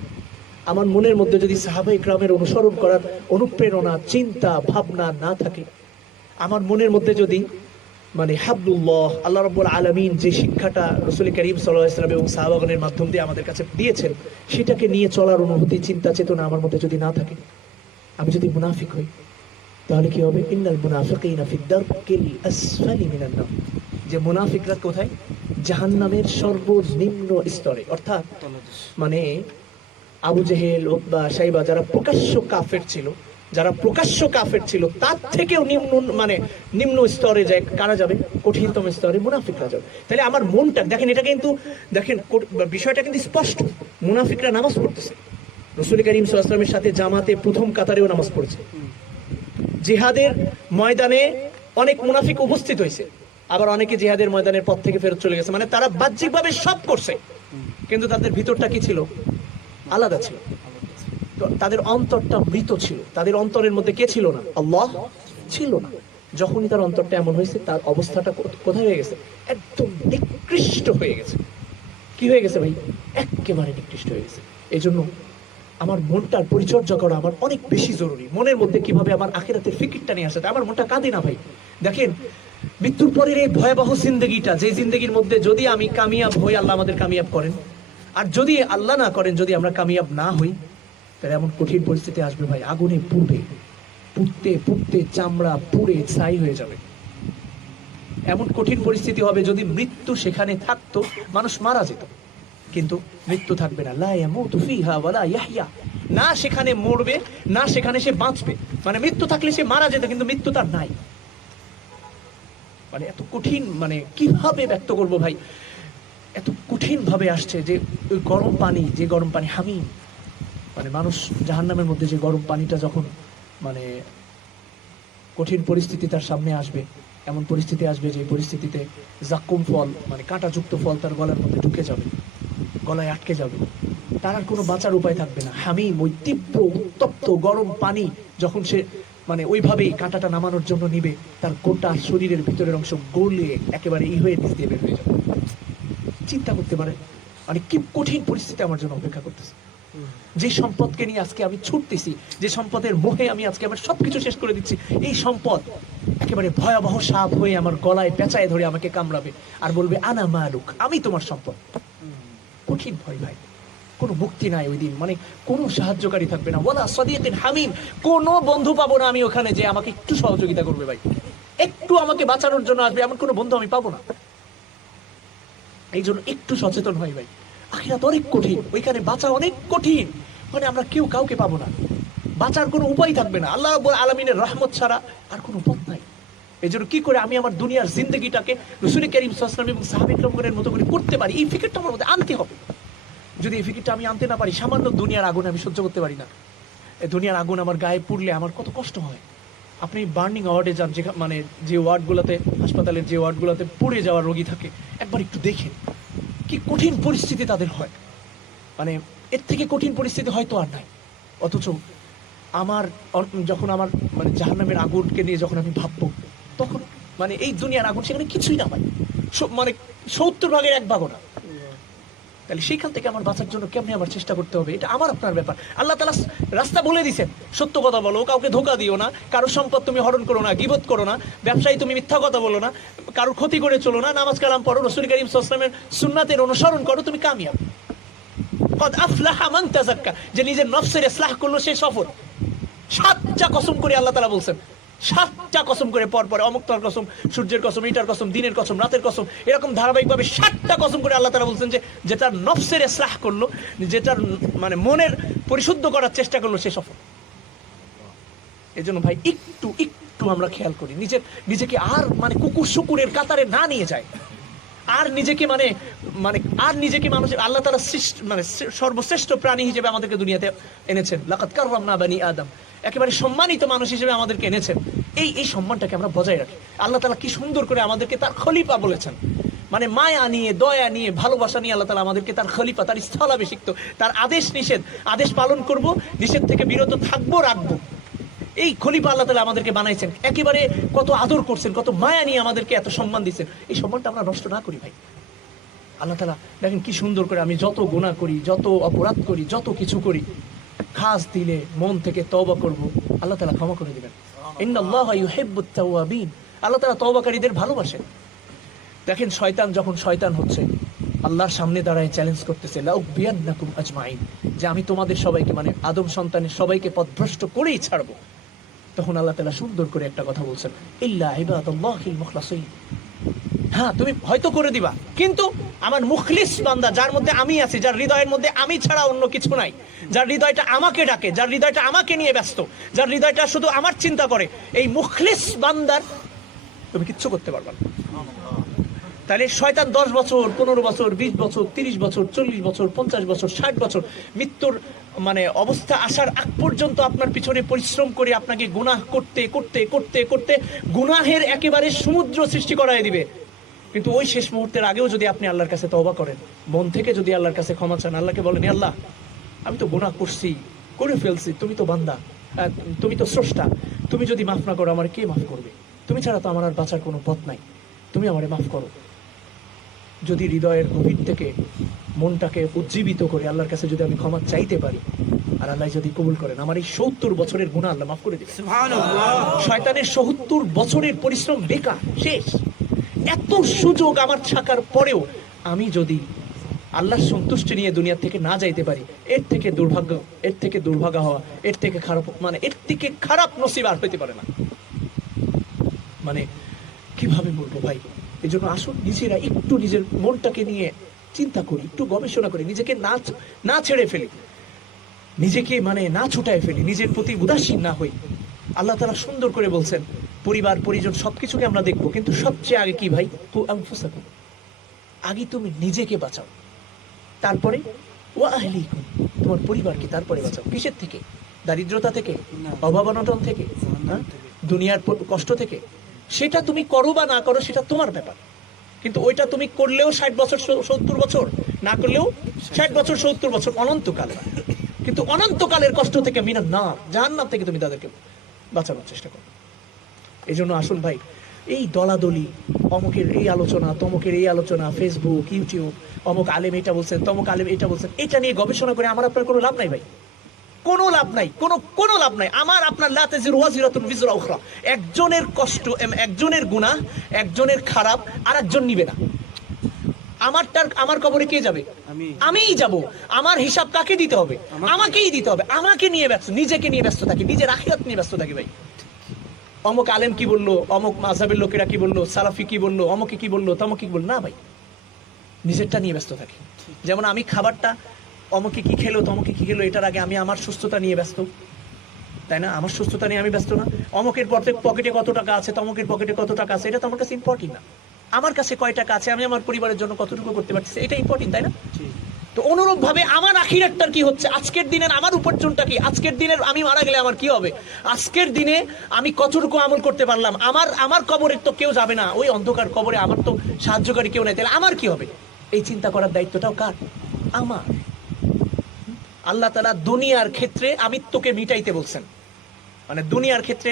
আমার মনের মধ্যে যদি সাহাবায়ে কেরামের অনুসরণ করার অনুপ্রেরণা, চিন্তা, ভাবনা না থাকে, আমার মনের মধ্যে যদি মানে হাবলুল্লাহ, আল্লাহ রাব্বুল আলামিন যে শিক্ষাটা রাসূল করিম সাল্লাল্লাহু আলাইহি ওয়াসাল্লাম এবং সাহাবাগণের মাধ্যম দিয়ে আমাদের কাছে দিয়েছেন, সেটাকে নিয়ে চলার অনুভূতি, চিন্তা, চেতনা আমার মধ্যে যদি না থাকে, আমি যদি মুনাফিক হই, তাহলে কি হবে? ইন্নাল মুনাফিকিনা ফিদ দারকিল আসফালি মিনান নার। যে মুনাফিকরা কোথায়? জাহান্নামের সর্বনিম্ন স্তরে। অর্থাৎ মানে আবু জেহেল, উতবা, শাইবা যারা প্রকাশ্য কাফের ছিল, তার থেকেও নিম্ন স্তরে যায় কারা যাবে? কঠিনতম স্তরে মুনাফিকরা যাবে। তাহলে আমার মনটা দেখেন, এটা কিন্তু দেখেন বিষয়টা কিন্তু স্পষ্ট। মুনাফিকরা নামাজ পড়তেছে, রাসূল করিম সাল্লাল্লাহু আলাইহি ওয়াসাল্লামের সাথে জামাতে প্রথম কাতারেও নামাজ পড়ছে। জিহাদের ময়দানে অনেক মুনাফিক উপস্থিত হয়েছে, আবার অনেকে জিহাদের ময়দানের পথ থেকে ফেরত চলে গেছে। মানে তারা বাহ্যিকভাবে সব করছে, কিন্তু তাদের ভিতরটা কি ছিল? আলাদা ছিল। তাদের অন্তরটা মৃত ছিল। তাদের অন্তরের মধ্যে কে ছিল না? আল্লাহ ছিল না। যখনই তার অন্তরটা এমন হয়েছে, তার অবস্থাটা কোথায় হয়ে গেছে? একদম নিকৃষ্ট হয়ে গেছে। কি হয়ে গেছে ভাই? একেবারে নিকৃষ্ট হয়ে গেছে। এই জন্য আমার মনটার পরিচর্যা করা আমার অনেক বেশি জরুরি। মনের মধ্যে কিভাবে আমার আখিরাতের ফিকিরটা নিয়ে আসে, আমার মনটা কাঁদে না ভাই। দেখেন মৃত্যুর পরের এই ভয়াবহ জিন্দগিটা, যে জিন্দগির মধ্যে যদি আমি কামিয়াব হই, আল্লাহ আমাদের কামিয়াব করেন, আর যদি আল্লাহ না করেন, যদি আমরা কামিয়াব না হই, তাহলে এমন কঠিন পরিস্থিতি আসবে ভাই, আগুনে পুড়বে, পুড়তে চামড়া পুড়ে ছাই হয়ে যাবে। এমন কঠিন পরিস্থিতি হবে, যদি মৃত্যু সেখানে থাকতো মানুষ মারা যেত, কিন্তু মৃত্যু থাকবে না। লা ইয়ামুতু ফিহা ওয়ালা ইয়াহইয়া। না সেখানে মরবে, না সেখানে সে বাঁচবে। মানে মৃত্যু থাকলে সে মারা যেত, কিন্তু মৃত্যু তার নাই। মানে এত কঠিন, মানে কিভাবে ব্যক্ত করব ভাই, এত কঠিন ভাবে আসছে যে ওই গরম পানি, যে গরম পানি হামিম, মানে মানুষ জাহান্নামের মধ্যে যে গরম পানিটা যখন মানে কঠিন পরিস্থিতি তার সামনে আসবে, এমন পরিস্থিতি আসবে যে পরিস্থিতিতে জাক্কুম ফল, মানে কাঁটাযুক্ত ফল তার গলার মধ্যে ঢুকে যাবে, গলায় আটকে যাবে, তার আর কোনো বাঁচার উপায় থাকবে না। হামিম, ওই তীব্র উত্তপ্ত গরম পানি যখন সে মানে ওইভাবেই কাঁটাটা নামানোর জন্য নিবে, তার গোটা শরীরের ভিতরের অংশ গলে একেবারে হয়ে নিচ দিয়ে বের হয়ে যাবে। চিন্তা করতে পারে মানে কি কঠিন পরিস্থিতি আমার জন্য অপেক্ষা করতেছে। যে সম্পদকে নিয়ে আজকে আমি ছুটতেছি, যে সম্পদের মোহে আমি আজকে আমার সবকিছু শেষ করে দিচ্ছি, এই সম্পদ একেবারে ভয়াবহ সাপ হয়ে আমার গলায় পেঁচায় ধরে আমাকে কামড়াবে আর বলবে আনা মালুক, আমি তোমার সম্পদ। কঠিন ভয় ভাই, কোনো মুক্তি নাই ওই দিন, মানে কোনো সাহায্যকারী থাকবে না, ওয়ালা সাদিয়াতিন হামিম, কোনো বন্ধু পাবো না আমি ওখানে যে আমাকে একটু সহযোগিতা করবে ভাই, একটু আমাকে বাঁচানোর জন্য আসবে, এমন কোনো বন্ধু আমি পাবো না। এই জন্য একটু সচেতন হই ভাই, আখিরাত অনেক কঠিন, ওইখানে বাঁচা অনেক কঠিন, মানে আমরা কেউ কাউকে পাবো না, বাঁচার কোনো উপায় থাকবে না, আল্লাহ রাব্বুল আলামিনের রহমত ছাড়া আর কোনো পথ নাই। এই জন্য কি করে আমি আমার দুনিয়ার জিন্দগিটাকে রাসূল করিম সাল্লাল্লাহু আলাইহি ওয়াসাল্লাম এবং সাহাবায়ে কেরামগণের মতো করে করতে পারি, এই ফিকিরটা আমার মধ্যে আনতে হবে। যদি এই ফিকিরটা আমি আনতে না পারি, সামান্য দুনিয়ার আগুন আমি সহ্য করতে পারি না। এই দুনিয়ার আগুন আমার গায়ে পুড়লে আমার কত কষ্ট হয়। আপনি বার্নিং ওয়ার্ডে যান, যেখানে মানে যে ওয়ার্ডগুলোতে, হাসপাতালের যে ওয়ার্ডগুলোতে পুড়ে যাওয়া রোগী থাকে, একবার একটু দেখেন কি কঠিন পরিস্থিতি তাদের হয়, মানে এর থেকে কঠিন পরিস্থিতি হয়তো আর নাই। অথচ আমার যখন আমার মানে জাহান্নামের আগুনকে নিয়ে যখন আমি ভাববো, তখন মানে এই দুনিয়ার আগুন সেখানে কিছুই না ভাই, মানে 70 ভাগের 1 ভাগও না। তাহলে সেইখান থেকে আমার বাঁচার জন্য কেমনি আমার চেষ্টা করতে হবে, এটা আমার আপনার ব্যাপার। আল্লাহ তাআলা রাস্তা বলে দিয়েছেন, সত্য কথা বলো, কাউকে ধোঁকা দিও না, কারো সম্পদ তুমি হরণ করো না, গীবত করো না, ব্যবসায়ী তুমি মিথ্যা কথা বলো না, কারোর ক্ষতি করে চলো না, নামাজ কালাম পড়ো, রাসূল করিম সাল্লাল্লাহু আলাইহি ওয়াসাল্লামের সুন্নাতের অনুসরণ করো, তুমি কামিয়াব। কদ আফলাহা মান তাযাক্কা, যে নিজের নফসের ইসলাহ করলো সে সফল। 7টা কসম করে আল্লাহ তাআলা বলছেন, 7টা কসম করে পর অমুকটার কসম, সূর্যের কসম, এটার কসম, দিনের কসম, রাতের কসম, এরকম ধারাবাহিকভাবে 7টা কসম করে আল্লাহ তাআলা বলছেন যে যেটার নফসের ইসলাহ করলো, যেটার মানে মনের পরিশুদ্ধ করার চেষ্টা করলো সে সফল। এই জন্য ভাই একটু একটু আমরা খেয়াল করি, নিজেকে আর মানে কুকুর শুকুরের কাতারে না নিয়ে যায়, আর নিজেকে মানে মানে আর নিজেকে মানুষের আল্লাহ তাআলা মানে সর্বশ্রেষ্ঠ প্রাণী হিসেবে আমাদেরকে দুনিয়াতে এনেছেন, লাকাদ কাররামনা বানি আদম, একেবারে সম্মানিত মানুষ হিসেবে আমাদেরকে এনেছেন। এই সম্মানটাকে আমরা বজায় রাখি। আল্লাহ তাআলা কি সুন্দর করে আমাদেরকে তার খলিফা বলেছেন, মানে মায়া নিয়ে, দয়া নিয়ে, ভালোবাসা নিয়ে আল্লাহ তাআলা আমাদেরকে তার খলিফা, তার স্থলাভিষিক্ত, তার আদেশ নিষেধ, আদেশ পালন করব, নিষেধ থেকে বিরত থাকবো, রাখবো, এই খলিফা আল্লাহ তাআলা আমাদেরকে বানাইছেন, একেবারে কত আদর করছেন, কত মায়া নিয়ে আমাদেরকে এত সম্মান দিচ্ছেন। এই সম্মানটা আমরা নষ্ট না করি ভাই। আল্লাহ তাআলা দেখেন কি সুন্দর করে, আমি যত গুনাহ করি, যত অপরাধ করি, যত কিছু করি, খাস দিলে মন থেকে তওবা করব, আল্লাহ তাআলা ক্ষমা করে দিবেন। ইন্নাল্লাহা ইউহিব্বুত তাওয়াবিন, আল্লাহ তাআলা তওবাকারীদের ভালোবাসেন। দেখেন শয়তান যখন শয়তান হচ্ছে, আল্লাহর সামনে দাঁড়ায় চ্যালেঞ্জ করতেছে, লাউবিয়ান্নাকুম আজমাইন, যে আমি তোমাদের সবাইকে মানে আদম সন্তানের সবাইকে পথভ্রষ্ট করেই ছাড়বো। তখন আল্লাহ তাআলা সুন্দর করে একটা কথা বলছেন, ইল্লা ইবাদাল্লাহিল মুখলাসিন, হ্যাঁ তুমি হয়তো করে দিবা, কিন্তু আমার মুখলিস বান্দা, যার মধ্যে আমি আছি, যার হৃদয়ের মধ্যে আমি ছাড়া অন্য কিছু নাই, যার হৃদয়টা আমাকে ডাকে, যার হৃদয়টা আমাকে নিয়ে ব্যস্ত, যার হৃদয়টা শুধু আমার চিন্তা করে, এই মুখলিস বান্দার তুমি কিচ্ছু করতে পারবা না। তাহলে শয়তান 10 বছর, 15 বছর, 20 বছর, 30 বছর, 40 বছর, 50 বছর, 60 বছর মৃত্যুর মানে অবস্থা আসার আগ পর্যন্ত আপনার পিছনে পরিশ্রম করে আপনাকে গুনাহ করতে করতে করতে করতে গুনাহের একেবারে সমুদ্র সৃষ্টি করায় দিবে। কিন্তু ওই শেষ মুহূর্তের আগেও যদি আপনি আল্লাহর কাছে তওবা করেন, মন থেকে যদি আল্লাহর কাছে ক্ষমা চান, আল্লাহকে বলেন, আল্লাহ আমি তো গুনাহ করছি, করে ফেলছি, তুমি তো বান্দা, তুমি তো স্রষ্টা, তুমি যদি মাফ না করো আমার কে মাফ করবে, তুমি ছাড়া তো আমার আর বাঁচার কোনো পথ নাই, তুমি আমারে মাফ করো। যদি হৃদয়ের গভীর থেকে মনটাকে উজ্জীবিত করে আল্লাহর কাছে যদি আমি ক্ষমা চাইতে পারি, আর আল্লাহ যদি কবুল করেন, আমার এই 70 বছরের গুনাহ আল্লাহ মাফ করে দিবেন। সুবহানাল্লাহ। শয়তানের 70 বছরের পরিশ্রম বেকার, শেষ। এত সুযোগ আমার থাকার পরেও আমি যদি আল্লাহর সন্তুষ্টি নিয়ে দুনিয়া থেকে না যাইতে পারি, এর থেকে দুর্ভাগ্য হওয়া, এর থেকে খারাপ, মানে এর থেকে খারাপ নসিব আর হইতে পারে না। মানে কিভাবে বলবো ভাই? এই জন্য আসুন নিজেরা একটু নিজের মনটাকে নিয়ে চিন্তা করি, একটু গবেষণা করি, নিজেকে না ছেড়ে ফেলি, নিজেকে মানে না ছুটায় ফেলি, নিজের প্রতি উদাসীন না হই। আল্লাহ তাআলা সুন্দর করে বলছেন, পরিবার পরিজন সবকিছুকে আমরা দেখবো, কিন্তু সবচেয়ে আগে কি ভাই? আনফুসাকুম, আগে তুমি নিজেকে বাঁচাও, তারপরে ওয়া আহলিকুম, তোমার পরিবারকে তারপরে বাঁচাও। কিসের থেকে? দারিদ্রতা থেকে, অভাব অনটন থেকে, দুনিয়ার কষ্ট থেকে। সেটা তুমি করো বা না করো সেটা তোমার ব্যাপার, কিন্তু ওইটা তুমি করলেও 60 বছর 70 বছর, না করলেও 60 বছর 70 বছর, অনন্তকাল। কিন্তু অনন্তকালের কষ্ট থেকে মিনার না, জাহান্নাম থেকে তুমি তাদেরকে বাঁচানোর চেষ্টা করো। এই জন্য আসুন ভাই, এই দলাদলি, অমুকের এই আলোচনা, তমুকের এই আলোচনা, ফেসবুক, ইউটিউব, অমুক আলেম এটা বলছেন, তমুক আলেম এটা বলছেন, এটা নিয়ে গবেষণা করে আমার আপনার কোনো লাভ নাই ভাই, কোনো লাভ নাই, কোনো লাভ নাই। আমার আপনার লা তাজিরু ওয়াজিরাতুন বিজরা উখরা, একজনের কষ্ট, একজনের গুনাহ, একজনের খারাপ আর একজন নিবে না। আমার কবরে কে যাবে? আমিই যাব। আমার হিসাব কাকে দিতে হবে? আমাকেই দিতে হবে। আমাকে নিয়ে ব্যস্ত, নিজেকে নিয়ে ব্যস্ত থাকি, নিজের আখিরাত নিয়ে ব্যস্ত থাকি ভাই। অমুক আলেম কি বললো, অমুক মাযহাবের লোকেরা কি বললো, সালাফি কি বললো, অমুকে কি বললো, তমুকে কি বললো, না ভাই, নিজেরটা নিয়ে ব্যস্ত থাকি। যেমন আমি খাবারটা অমুকে কি খেলো, তমুকে কি খেলো, এটার আগে আমি আমার সুস্থতা নিয়ে ব্যস্ত, তাই না? আমার সুস্থতা নিয়ে আমি ব্যস্ত না। অমুকের পকেটে কত টাকা আছে, তমুকের পকেটে কত টাকা আছে, এটা তো আমার কাছে ইম্পর্টেন্ট না। আমার কাছে কয় টাকা আছে, আমি আমার পরিবারের জন্য কতটুকু করতে পারছি, এটা ইম্পর্টেন্ট, তাই না? তো অনুরূপ ভাবে আমার আখিরাতটার কি হচ্ছে, আজকের দিনের আমার উপার্জনটা কি, আজকের দিনের আমি মারা গেলে আমার কি হবে, আজকের দিনে আমি কতটুকু আমল করতে পারলাম, আমার কবরে তো কেউ যাবে না, ওই অন্ধকার কবরে আমার তো সাহায্যকারী কেউ নাই, তাহলে আমার কি হবে, এই চিন্তা করার দায়িত্বটাও কার? আমার। আল্লাহ তাআলা দুনিয়ার ক্ষেত্রে আমিত্বকে মিটাইতে বলছেন, মানে দুনিয়ার ক্ষেত্রে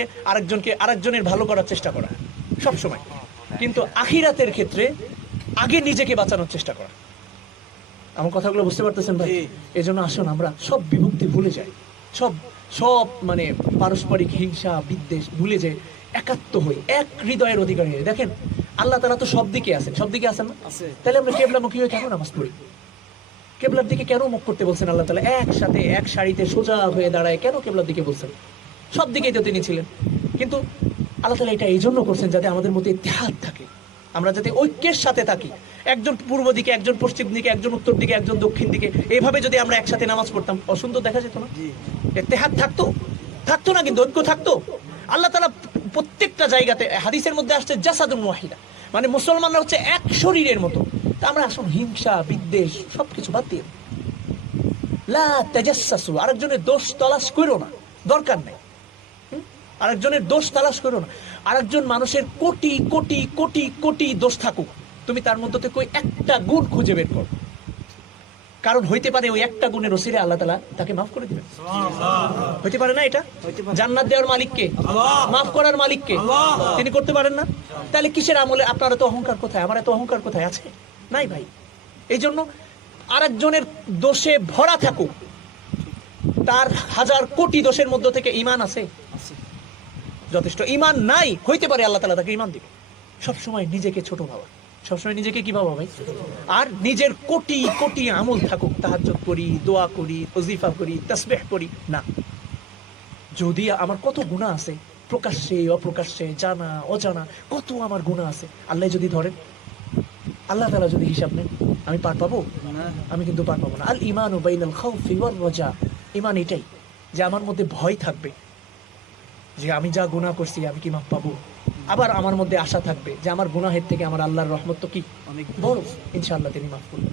আরেকজনের ভালো করার চেষ্টা করা সব সময়, কিন্তু আখিরাতের ক্ষেত্রে আগে নিজেকে বাঁচানোর চেষ্টা করা। আমার কথাগুলো বুঝতে পারতেছেন ভাই? এই জন্য আসুন আমরা সব বিভক্তি ভুলে যাই, সব মানে পারস্পরিক হিংসা বিদ্বেষ ভুলে যাই, একাত্ম হই, এক হৃদয়ের অধিকারী হই। দেখেন আল্লাহ তাআলা তো সব দিকে আছেন, সব দিকে আছেন না? তাহলে আমরা কেবলামুখী হয়ে কেন নামাজ পড়ি? কেবলার দিকে কেন মুখ করতে বলছেন আল্লাহ তাআলা? একসাথে এক সারিতে সোজা হয়ে দাঁড়ায় কেন কেবলার দিকে বলছেন? সব দিকেই তো তিনি ছিলেন, কিন্তু আল্লাহ তাআলা এটা এই জন্য করছেন যাতে আমাদের মধ্যে ইত্তেহাদ থাকে, আমরা যাতে ঐক্যের সাথে থাকি। একজন পূর্ব দিকে, একজন পশ্চিম দিকে, একজন উত্তর দিকে, একজন দক্ষিণ দিকে, এইভাবে যদি আমরা একসাথে নামাজ পড়তাম অসুন্দর দেখা যেত না? ইত্তেহাদ থাকতো না, কিন্তু ঐক্য থাকতো। আল্লাহ তাআলা প্রত্যেকটা জায়গাতে, হাদিসের মধ্যে আসছে জাসাদুন ওয়াহিদা, মানে মুসলমানরা হচ্ছে এক শরীরের মতো। তা আমরা আসুন হিংসা বিদ্বেষ সবকিছু বাদ দিয়ে লা তাজাসসু, আরেকজনের দোষ তালাশ করো না, দরকার নেই। আরেকজনের দোষ তালাশ করো না। আরেকজন মানুষের কোটি কোটি কোটি কোটি দোষ থাকুক, তুমি তার মধ্যে থেকে একটা গুণ খুঁজে বের করো, কারণ হইতে পারে ওই একটা গুণের ওসিলে আল্লাহ তাআলা তাকে মাফ করে দিবেন। হইতে পারে না? এটা জান্নাত দেওয়ার মালিক কে? মাফ করার মালিক কে? তিনি করতে পারেন না? তাহলে কিসের আমলে আপনার এত অহংকার কোথায়, আমার এত অহংকার কোথায় আছে? নাই ভাই। এই জন্য আরেকজনের দোষে ভরা থাকুক, তার হাজার কোটি দোষের মধ্যে থেকে ঈমান আছে যথেষ্ট। ঈমান নাই, হইতে পারে আল্লাহ তাআলা তাকে ঈমান দিবে। সবসময় নিজেকে ছোট ভাবা, সবসময় নিজেকে কি ভাবা ভাই? আর নিজের কোটি কোটি আমল থাকুক, তাহাজ্জুদ করি, দোয়া করি, ওজিফা করি, তাসবিহ করি, না, যদি আমার কত গুনাহ আছে, প্রকাশ্যে অপ্রকাশ্যে, জানা অজানা, কত আমার গুনাহ আছে, আল্লাহ যদি ধরেন, আল্লাহ তাআলা যদি হিসাব নেন, আমি পার পাবো? আমি কিন্তু পার পাবো না। আল ঈমানু বাইনাল খাউফি ওয়ার রাজা, ঈমান এটাই যে আমার মধ্যে ভয় থাকবে যে আমি যা গুনাহ করছি আমি কি মাফ পাবো, আবার আমার মধ্যে আশা থাকবে যে আমার গুনাহের থেকে আমার আল্লাহর রহমত তো কি অনেক বড়, ইনশাআল্লাহ তিনি মাফ করবেন।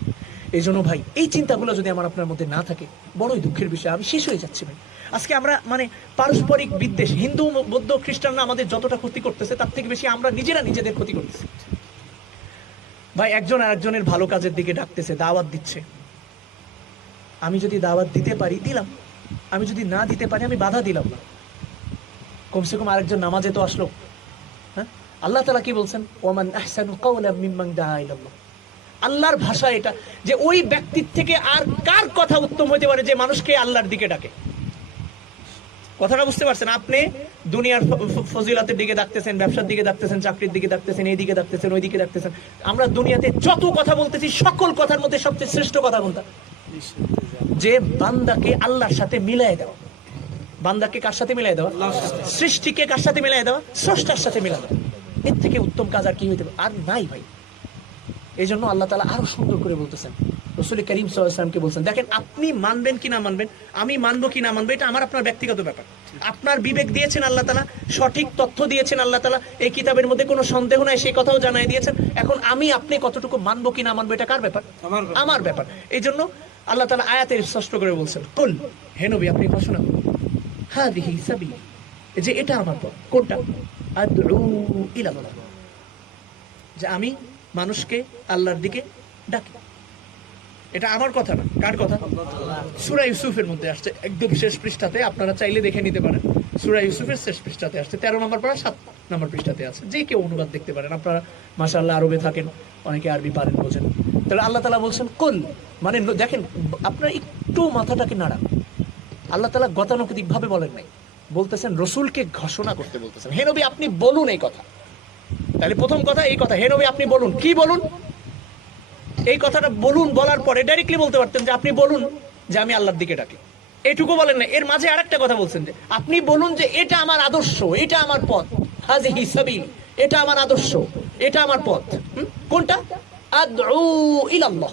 এই জন্য ভাই এই চিন্তাগুলো যদি আমার আপনার মধ্যে না থাকে, বড়ই দুঃখের বিষয়। আমি শেষ হয়ে যাচ্ছি ভাই। আজকে আমরা মানে পারস্পরিক বিদ্বেষ, হিন্দু বৌদ্ধ খ্রিস্টানরা আমাদের যতটা ক্ষতি করতেছে তার থেকে বেশি আমরা নিজেরা নিজেদের ক্ষতি করতেছি ভাই। একজন আরেকজনের ভালো কাজের দিকে ডাকতেছে, দাওয়াত দিচ্ছে, আমি যদি দাওয়াত দিতে পারি দিলাম, আমি যদি না দিতে পারি আমি বাধা দিলাম না, কমসে কম আরেকজন নামাজে তো আসলো। হ্যাঁ, আল্লাহ তাআলা কি বলছেন? ওয়ামান আহসানু কাওলাম মিম্মান দাআ ইলাল্লাহ। আল্লাহর ভাষা এটা যে ওই ব্যক্তির থেকে আর কার কথা উত্তম হতে পারে যে মানুষকে আল্লাহর দিকে ডাকে। কথাটা বুঝতে পারছেন? আপনি দুনিয়ার ফজিলাতের দিকে ডাকতেছেন, ব্যবসার দিকে ডাকতেছেন, চাকরির দিকে ডাকতেছেন, এই দিকে ডাকতেছেন, ওই দিকে ডাকতেছেন। আমরা দুনিয়াতে যত কথা বলতেছি সকল কথার মধ্যে সবচেয়ে শ্রেষ্ঠ কথা কোনটা? যে বান্দাকে আল্লাহর সাথে মিলাই দেওয়া। বান্দাকে কার সাথে মিলাই দেওয়া? সৃষ্টিকে কার সাথে মিলাই দেওয়া? স্রষ্টার সাথে মিলাই দেওয়া। এর থেকে উত্তম কাজ আর কি হইতে পারে? আর নাই ভাই। এই জন্য আল্লাহ তাআলা আরো সুন্দর করে বলতেছেন, রাসূল করিম সাল্লাল্লাহু আলাইহি ওয়াসাল্লামকে বলছেন, দেখেন আপনি মানবেন কি না মানবেন, আমি মানবো কি না মানবো, এটা আমার আপনার ব্যক্তিগত ব্যাপার। আপনার বিবেক দিয়েছেন আল্লাহ তাআলা, সঠিক তথ্য দিয়েছেন আল্লাহ তাআলা, এই কিতাবের মধ্যে কোনো সন্দেহ নাই সেই কথাও জানাই দিয়েছেন। এখন আমি আপনি কতটুকু মানবো কি না মানবো এটা কার ব্যাপার? আমার ব্যাপার। এই জন্য আল্লাহ তাআলা আয়াতে স্পষ্ট করে বলছেন, কুল, হে নবী আপনি ঘোষণা করুন, হাযিহি সাবিলি, যে এটা আমার পথ। কোনটা? আদউ ইলাল্লাহ, যে আমি মানুষকে আল্লাহর দিকে ডাকি। এটা আমার কথা না, কার কথা? সূরা ইউসুফের মধ্যে আসছে, একদম শেষ পৃষ্ঠাতে, আপনারা চাইলে দেখে নিতে পারেন। সূরা ইউসুফের শেষ পৃষ্ঠাতে আসছে, 13 নম্বর পারা 7 নম্বর পৃষ্ঠাতে আছে, যে কেউ অনুবাদ দেখতে পারেন। আপনারা মাশাআল্লাহ আরবে থাকেন, অনেকে আরবি পারেন, বোঝেন। তাহলে আল্লাহ তাআলা বলছেন কুল, মানে দেখেন আপনার একটু মাথাটাকে নাড়ান। আল্লাহ তাআলা গতানুগতিক ভাবে বলেন নাই, বলতেছেন রাসূলকে ঘোষণা করতে বলতেছেন, হে নবী আপনি বলুন এই কথা। তাহলে প্রথম কথা এই কথা, হে নবী আপনি বলুন। কি বলুন? এই কথাটা বলুন, বলার পরে ডাইরেক্টলি বলতে পারতেন যে আপনি বলুন যে আমি আল্লাহর দিকে ডাকি, এইটুকু বলেন না। এর মাঝে আরেকটা কথা বলছেন যে আপনি বলুন যে এটা আমার আদর্শ, এটা আমার পথ, হাযিহি সাবিল, এটা আমার আদর্শ, এটা আমার পথ। কোনটা? আদউ ইলাল্লাহ,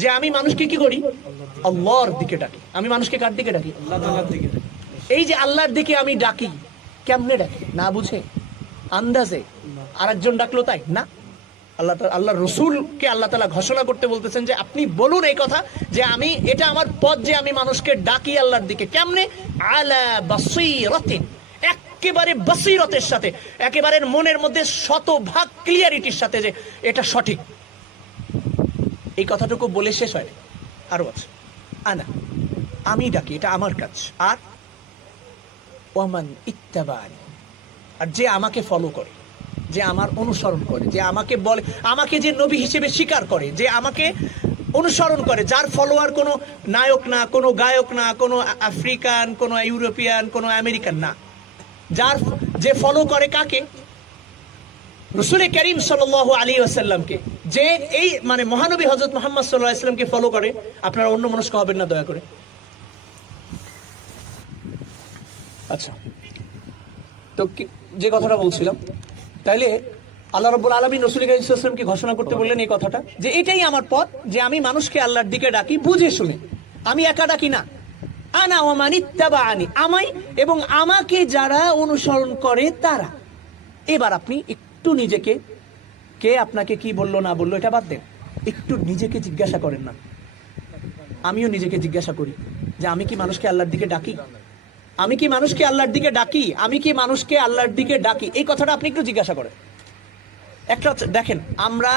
যে আমি মানুষকে কি করি? আল্লাহর দিকে ডাকি। আমি মানুষকে কার দিকে ডাকি? আল্লাহর দিকে। এই যে আল্লাহর দিকে আমি ডাকি, কেমনে ডাকি? না বুঝে, আন্দাজে আরেকজন ডাকলো তাই না। আল্লাহ রসুলকে আল্লাহ তাআলা ঘোষণা করতে বলতেছেন যে আপনি বলুন এই কথা যে আমি, এটা আমার পথ যে আমি মানুষকে ডাকি আল্লাহর দিকে। কেমনে? আলা বাসীরাতিন, একেবারে বসিরতের সাথে, একেবারে মনের মধ্যে শতভাগ ক্লিয়ারিটির সাথে যে এটা সঠিক। এই কথাটুকু বলে শেষ হয় না, আরো আছে। আনা, আমি ডাকি, এটা আমার কাজ। আর ওয়ামান ইত্তাবানি, আর যে আমাকে ফলো করে, যে আমার অনুসরণ করে, যে আমাকে বলে, আমাকে যে নবী হিসেবে স্বীকার করে, যে আমাকে অনুসরণ করে, যার ফলোয়ার কোনো নায়ক না, কোনো গায়ক না, কোনো আফ্রিকান, কোনো ইউরোপিয়ান, কোনো আমেরিকান না, যার যে ফলো করে কাকে? রাসূল করিম সাল্লাল্লাহু আলাইহি ওয়াসাল্লামকে। যে এই মানে মহানবী হযরত মুহাম্মদ সাল্লাল্লাহু আলাইহি ওয়াসাল্লামকে ফলো করে। আপনারা অন্য মনস্ক হবেন না দয়া করে। আচ্ছা, তো যে কথাটা বলছিলাম, তাইলে আল্লাহ রাব্বুল আলামিন রাসূল করিম সাল্লাল্লাহু আলাইহি ওয়াসাল্লামকে ঘোষণা করতে বললেন এই কথাটা যে এটাই আমার পথ, যে আমি মানুষকে আল্লাহর দিকে ডাকি বুঝে শুনে। আমি একা ডাকি না। আনা ওয়া মান ইত্তাবাআনি, আমাই এবং আমাকে যারা অনুসরণ করে তারা। এবার আপনি একটু নিজেকে, কে আপনাকে কি বললো না বললো এটা বাদ দেন, একটু নিজেকে জিজ্ঞাসা করেন না। আমিও নিজেকে জিজ্ঞাসা করি যে আমি কি মানুষকে আল্লাহর দিকে ডাকি? আমি কি মানুষকে আল্লাহর দিকে ডাকি? আমি কি মানুষকে আল্লাহর দিকে ডাকি? এই কথাটা আপনি একটু জিজ্ঞাসা করেন। একটা দেখেন, আমরা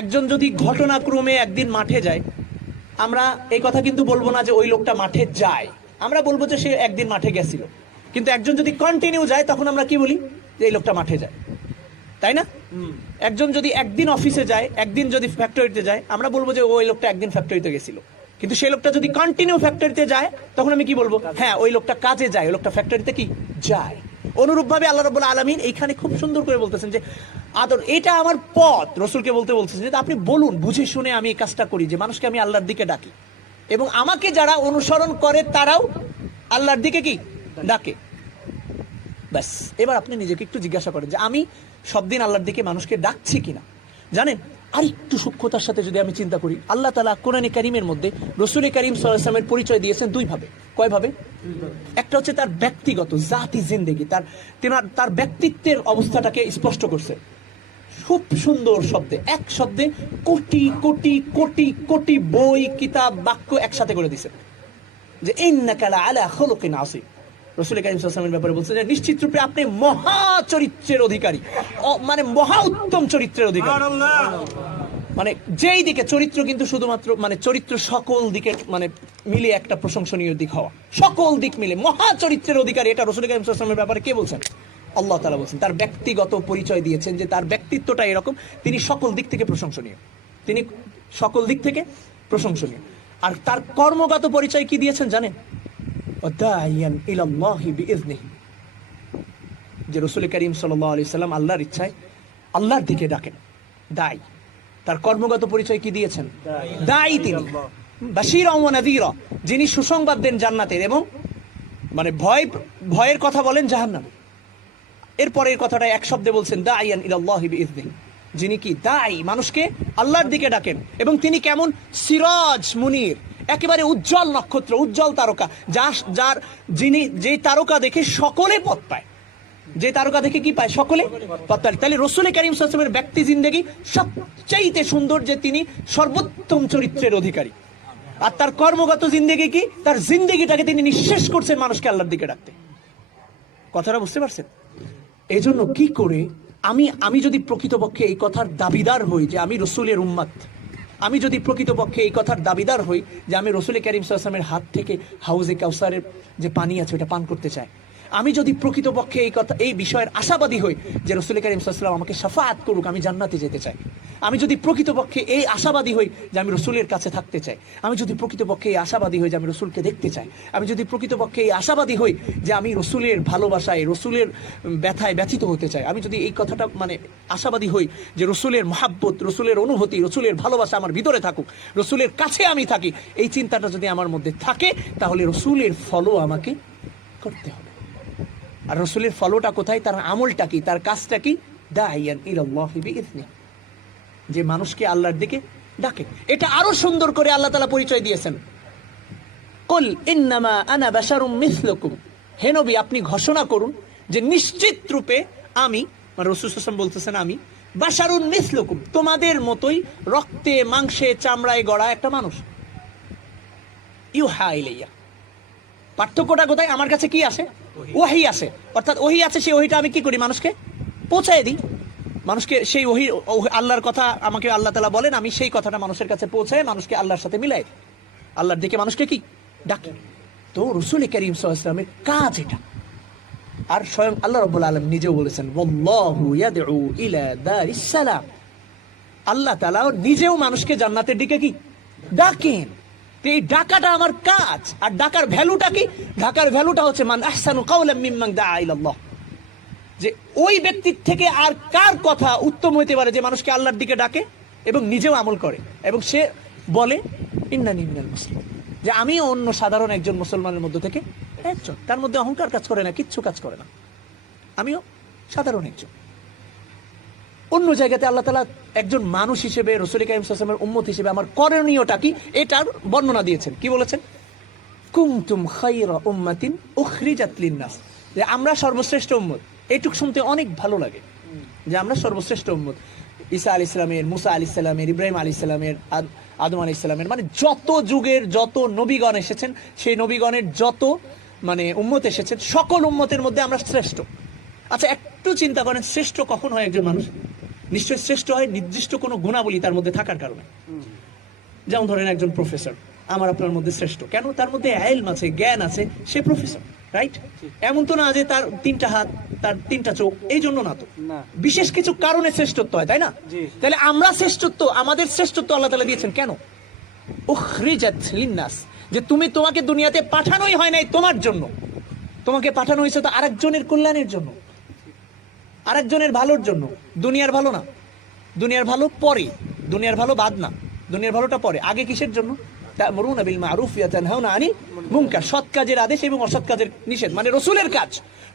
একজন যদি ঘটনাক্রমে একদিন মাঠে যায়, আমরা এই কথা কিন্তু বলবো না যে ওই লোকটা মাঠে যায়, আমরা বলবো যে সে একদিন মাঠে গেছিল। কিন্তু একজন যদি কন্টিনিউ যায় তখন আমরা কি বলি? যে এই লোকটা মাঠে যায়, তাই না? একজন যদি একদিন অফিসে যায়, একদিন যদি ফ্যাক্টরিতে যায়, আমরা বলবো যে ওই লোকটা একদিন ফ্যাক্টরিতে গেছিল। কিন্তু সেই লোকটা যদি কন্টিনিউ ফ্যাক্টরিতে যায় তখন আমি কি বলবো? হ্যাঁ, ওই লোকটা কাজে যায়, ওই লোকটা ফ্যাক্টরিতে কি যায়। অনুরূপভাবে আল্লাহ রাব্বুল আলামিন এইখানে খুব সুন্দর করে বলতেছেন যে আদর, এটা আমার পথ। রাসূলকে বলতে বলতেছেন যে আপনি বলুন বুঝে শুনে আমি এই কাজটা করি, যে মানুষকে আমি আল্লাহর দিকে ডাকি এবং আমাকে যারা অনুসরণ করে তারাও আল্লাহর দিকে কি ডাকে। ব্যাস, এবার আপনি নিজেকে একটু জিজ্ঞাসা করেন যে আমি সব দিন আল্লাহর দিকে মানুষকে ডাকছি কিনা। জানেন, আর একটু সূক্ষ্মতার সাথে যদি আমি চিন্তা করি, আল্লাহ তাআলা কোরআনে কারীমের মধ্যে রাসূল করিম সাল্লাল্লাহু আলাইহি ওয়াসাল্লামের পরিচয় দিয়েছেন দুই ভাবে। কয় ভাবে? একটা হচ্ছে তার ব্যক্তিগত জাতি জিন্দেগি, তার ব্যক্তিত্বের অবস্থাটাকে স্পষ্ট করছে খুব সুন্দর শব্দে, এক শব্দে কোটি কোটি কোটি কোটি বই, কিতাব, বাক্য একসাথে করে দিয়েছেন যে ইন্নাকা লাআলা খুলুকিন আযীম। রাসূল করিম সাল্লাল্লাহু আলাইহি ওয়াসাল্লামের ব্যাপারে বলছেন যে নিশ্চিত রূপে আপনি মহা চরিত্রের অধিকারী, মানে মহা উত্তম চরিত্রের অধিকারী। মানে যেই দিকে চরিত্র কিন্তু শুধুমাত্র মানে চরিত্র সকল দিকে মানে মিলে একটা প্রশংসনীয় দিক হওয়া, সকল দিক মিলে মহা চরিত্রের অধিকারী, এটা রাসূল করিম সাল্লাল্লাহু আলাইহি ওয়াসাল্লামের ব্যাপারে কে বলছেন? আল্লাহ তাআলা বলছেন। তার ব্যক্তিগত পরিচয় দিয়েছেন যে তার ব্যক্তিত্বটা এরকম, তিনি সকল দিক থেকে প্রশংসনীয়, তিনি সকল দিক থেকে প্রশংসনীয়। আর তার কর্মগত পরিচয় কি দিয়েছেন জানেন? ওয়াদাইয়ান ইলাল্লাহি বিইজনিহি, যে রাসূল করিম সাল্লাল্লাহু আলাইহি সাল্লাম আল্লাহর ইচ্ছায় আল্লাহর দিকে ডাকেন। দাই, তার কর্মগত পরিচয় কি দিয়েছেন? দাই তিনি। বাশীরা ওয়া নাযীরা, যিনি সুসংবাদ দেন জান্নাতের এবং মানে ভয়ের কথা বলেন জাহান্নামের। এরপরের কথাটা এক শব্দে বলছেন দাইয়ান ইলাল্লাহি বিইজনিহি, যিনি কি দাই, মানুষকে আল্লাহর দিকে ডাকেন। এবং তিনি কেমন? সিরাজ মুনির, একেবারে উজ্জ্বল নক্ষত্র, উজ্জ্বল তারকা, যে তারকা দেখে সকলে পথ পায়, যে তারকা দেখে কি পায়? সকলে পথ পায়। তাহলে রাসূল করিম সাল্লাল্লাহু আলাইহি ওয়াসাল্লামের ব্যক্তি জিন্দেগি সবচাইতে সুন্দর, যে তিনি সর্বোত্তম চরিত্রের অধিকারী। আর তার কর্মগত জিন্দেগি কি? তার জিন্দেগিটাকে তিনি নিঃশেষ করছেন মানুষকে আল্লাহর দিকে ডাকতে। কথাটা বুঝতে পারছেন? এই জন্য কি করে আমি যদি প্রকৃতপক্ষে এই কথার দাবিদার হই যে আমি রাসূলের উম্মত, আমি যদি প্রকৃতপক্ষে এই কথার দাবিদার হই যে আমি রাসূল করিম সাল্লাল্লাহু আলাইহি ওয়াসাল্লামের হাত থেকে হাউজে কাউসারের যে পানি আছে ওটা পান করতে চাই, আমি যদি প্রকৃতপক্ষে এই বিষয়ের আশাবাদী হই যে রাসূল কারীম সাল্লাল্লাহু আলাইহি ওয়াসাল্লাম আমাকে শাফাআত করুক, আমি জান্নাতে যেতে চাই, আমি যদি প্রকৃতপক্ষে এই আশাবাদী হই যে আমি রসুলের কাছে থাকতে চাই, আমি যদি প্রকৃতপক্ষে এই আশাবাদী হই যে আমি রসুলকে দেখতে চাই, আমি যদি প্রকৃতপক্ষে এই আশাবাদী হই যে আমি রসুলের ভালোবাসায়, রসুলের ব্যথায় ব্যথিত হতে চাই, আমি যদি এই কথাটা মানে আশাবাদী হই যে রসুলের মহাব্বত, রসুলের অনুভূতি, রসুলের ভালোবাসা আমার ভিতরে থাকুক, রসুলের কাছে আমি থাকি, এই চিন্তাটা যদি আমার মধ্যে থাকে, তাহলে রসুলের ফলো আমাকে করতে হবে। আর রসুলের ফলোটা কোথায়? তার আমলটা কি, তার কাজটা কি? দাইয়ান ইলাল্লাহি বিইذনিহি, যে মানুষকে আল্লাহর দিকে ডাকে। এটা আরো সুন্দর করে আল্লাহ তাআলা পরিচয় দিয়েছেন, কুল ইন্নামা আনা বাশারুম মিসলুকুম, হে নবী আপনি ঘোষণা করুন যে নিশ্চিত রূপে আমি, মানে রাসূল সাল্লাল্লাহু আলাইহি ওয়াসাল্লাম বলতেছেন আমি বাশারুন মিসলুকুম, তোমাদের মতোই রক্তে মাংসে চামড়ায় গড়া একটা মানুষ। ইউহা ইলাইয়া, পার্থক্যটা কোথায়? আমার কাছে কি আসে? ওহী আসে, অর্থাৎ ওহী আছে, সেই ওহীটা আমি কি করি? মানুষকে পৌঁছায় দিই। মানুষকে সেই ওহী, আল্লাহর কথা আমাকে আল্লাহ তাআলা বলেন, আমি সেই কথাটা মানুষের কাছে পৌঁছায় মানুষকে আল্লাহর সাথে মিলাই দিই, আল্লাহর দিকে মানুষকে কি ডাকি। তো রাসূল কারীম সাল্লাল্লাহু আলাইহি ওয়াসাল্লামের কাজ এটা। আর স্বয়ং আল্লাহ রাব্বুল আলামিন নিজেও বলেছেন, ওয়াল্লাহু ইয়াদউ ইলা দারিস সালাম, আল্লাহ তাআলা নিজেও মানুষকে জান্নাতের দিকে কি ডাকেন। তো এই ডাকাটা আমার কাজ। আর ডাকার ভ্যালুটা কি? ডাকার ভ্যালুটা হচ্ছে মান আহসানু কাওলাম মিম্মান দাআ ইলাল্লাহ, যে ওই ব্যক্তির থেকে আর কার কথা উত্তম হইতে পারে যে মানুষকে আল্লাহর দিকে ডাকে এবং নিজেও আমল করে, এবং সে বলে ইন্নানি মিনাল মুসলিমিন, যে আমিও অন্য সাধারণ একজন মুসলমানের মধ্য থেকে একজন, তার মধ্যে অহংকার কাজ করে না, কিচ্ছু কাজ করে না, আমিও সাধারণ একজন। অন্য জায়গাতে আল্লাহ তাআলা একজন মানুষ হিসেবে, রাসূল কারীম সাল্লাল্লাহু আলাইহি ওয়াসাল্লামের উম্মত হিসেবে আমার করণীয়টা কি এটার বর্ণনা দিয়েছেন। কি বলেছেন? কুনতুম খায়রা উম্মাতিন উখরিজাত লিন-নাস, যে আমরা সর্বশ্রেষ্ঠ উম্মত। এইটুক শুনতে অনেক ভালো লাগে যে আমরা সর্বশ্রেষ্ঠ উম্মত। ঈসা আলাইহিস সালামের, মুসা আলাইহিস সালামের, ইব্রাহিম আলাইহিস সালামের, আদম আলাইহিস সালামের, মানে যত যুগের যত নবীগণ এসেছেন, সেই নবীগণের যত মানে উম্মত এসেছেন, সকল উম্মতের মধ্যে আমরা শ্রেষ্ঠ। আচ্ছা একটু চিন্তা করেন, শ্রেষ্ঠ কখন হয় একজন মানুষ? নিশ্চয়ই শ্রেষ্ঠ হয় নির্দিষ্ট কোনো গুণাবলী তার মধ্যে থাকার কারণে। যেমন ধরেন একজন প্রফেসর আমার আপনার মধ্যে শ্রেষ্ঠ কেন? তার মধ্যে ইলম আছে, জ্ঞান আছে, সে প্রফেসর, রাইট? এমন তো না যে তার 3টা হাত, তার 3টা চোখ, এই জন্য না তো, বিশেষ কিছু কারণে শ্রেষ্ঠত্ব হয়, তাই না? তাহলে আমরা শ্রেষ্ঠত্ব, আমাদের শ্রেষ্ঠত্ব আল্লাহ তাআলা দিয়েছেন কেন? উখরিজাত লিন-নাস, যে তোমাকে দুনিয়াতে পাঠানোই হয় নাই তোমার জন্য, তোমাকে পাঠানো হয়েছে তো আরেকজনের কল্যাণের জন্য, আরেকজনের ভালোর জন্য। দুনিয়ার ভালো না, দুনিয়ার ভালো পরে, দুনিয়ার ভালো বাদ না, দুনিয়ার ভালোটা পরে, আগে কিসের জন্য? তা'মুরুনা বিল মা'রুফ ওয়া তানহাউনা আনিল মুনকার, সৎ কাজের আদেশ এবং অসৎ কাজের নিষেধ, মানে রাসূলের কাজ।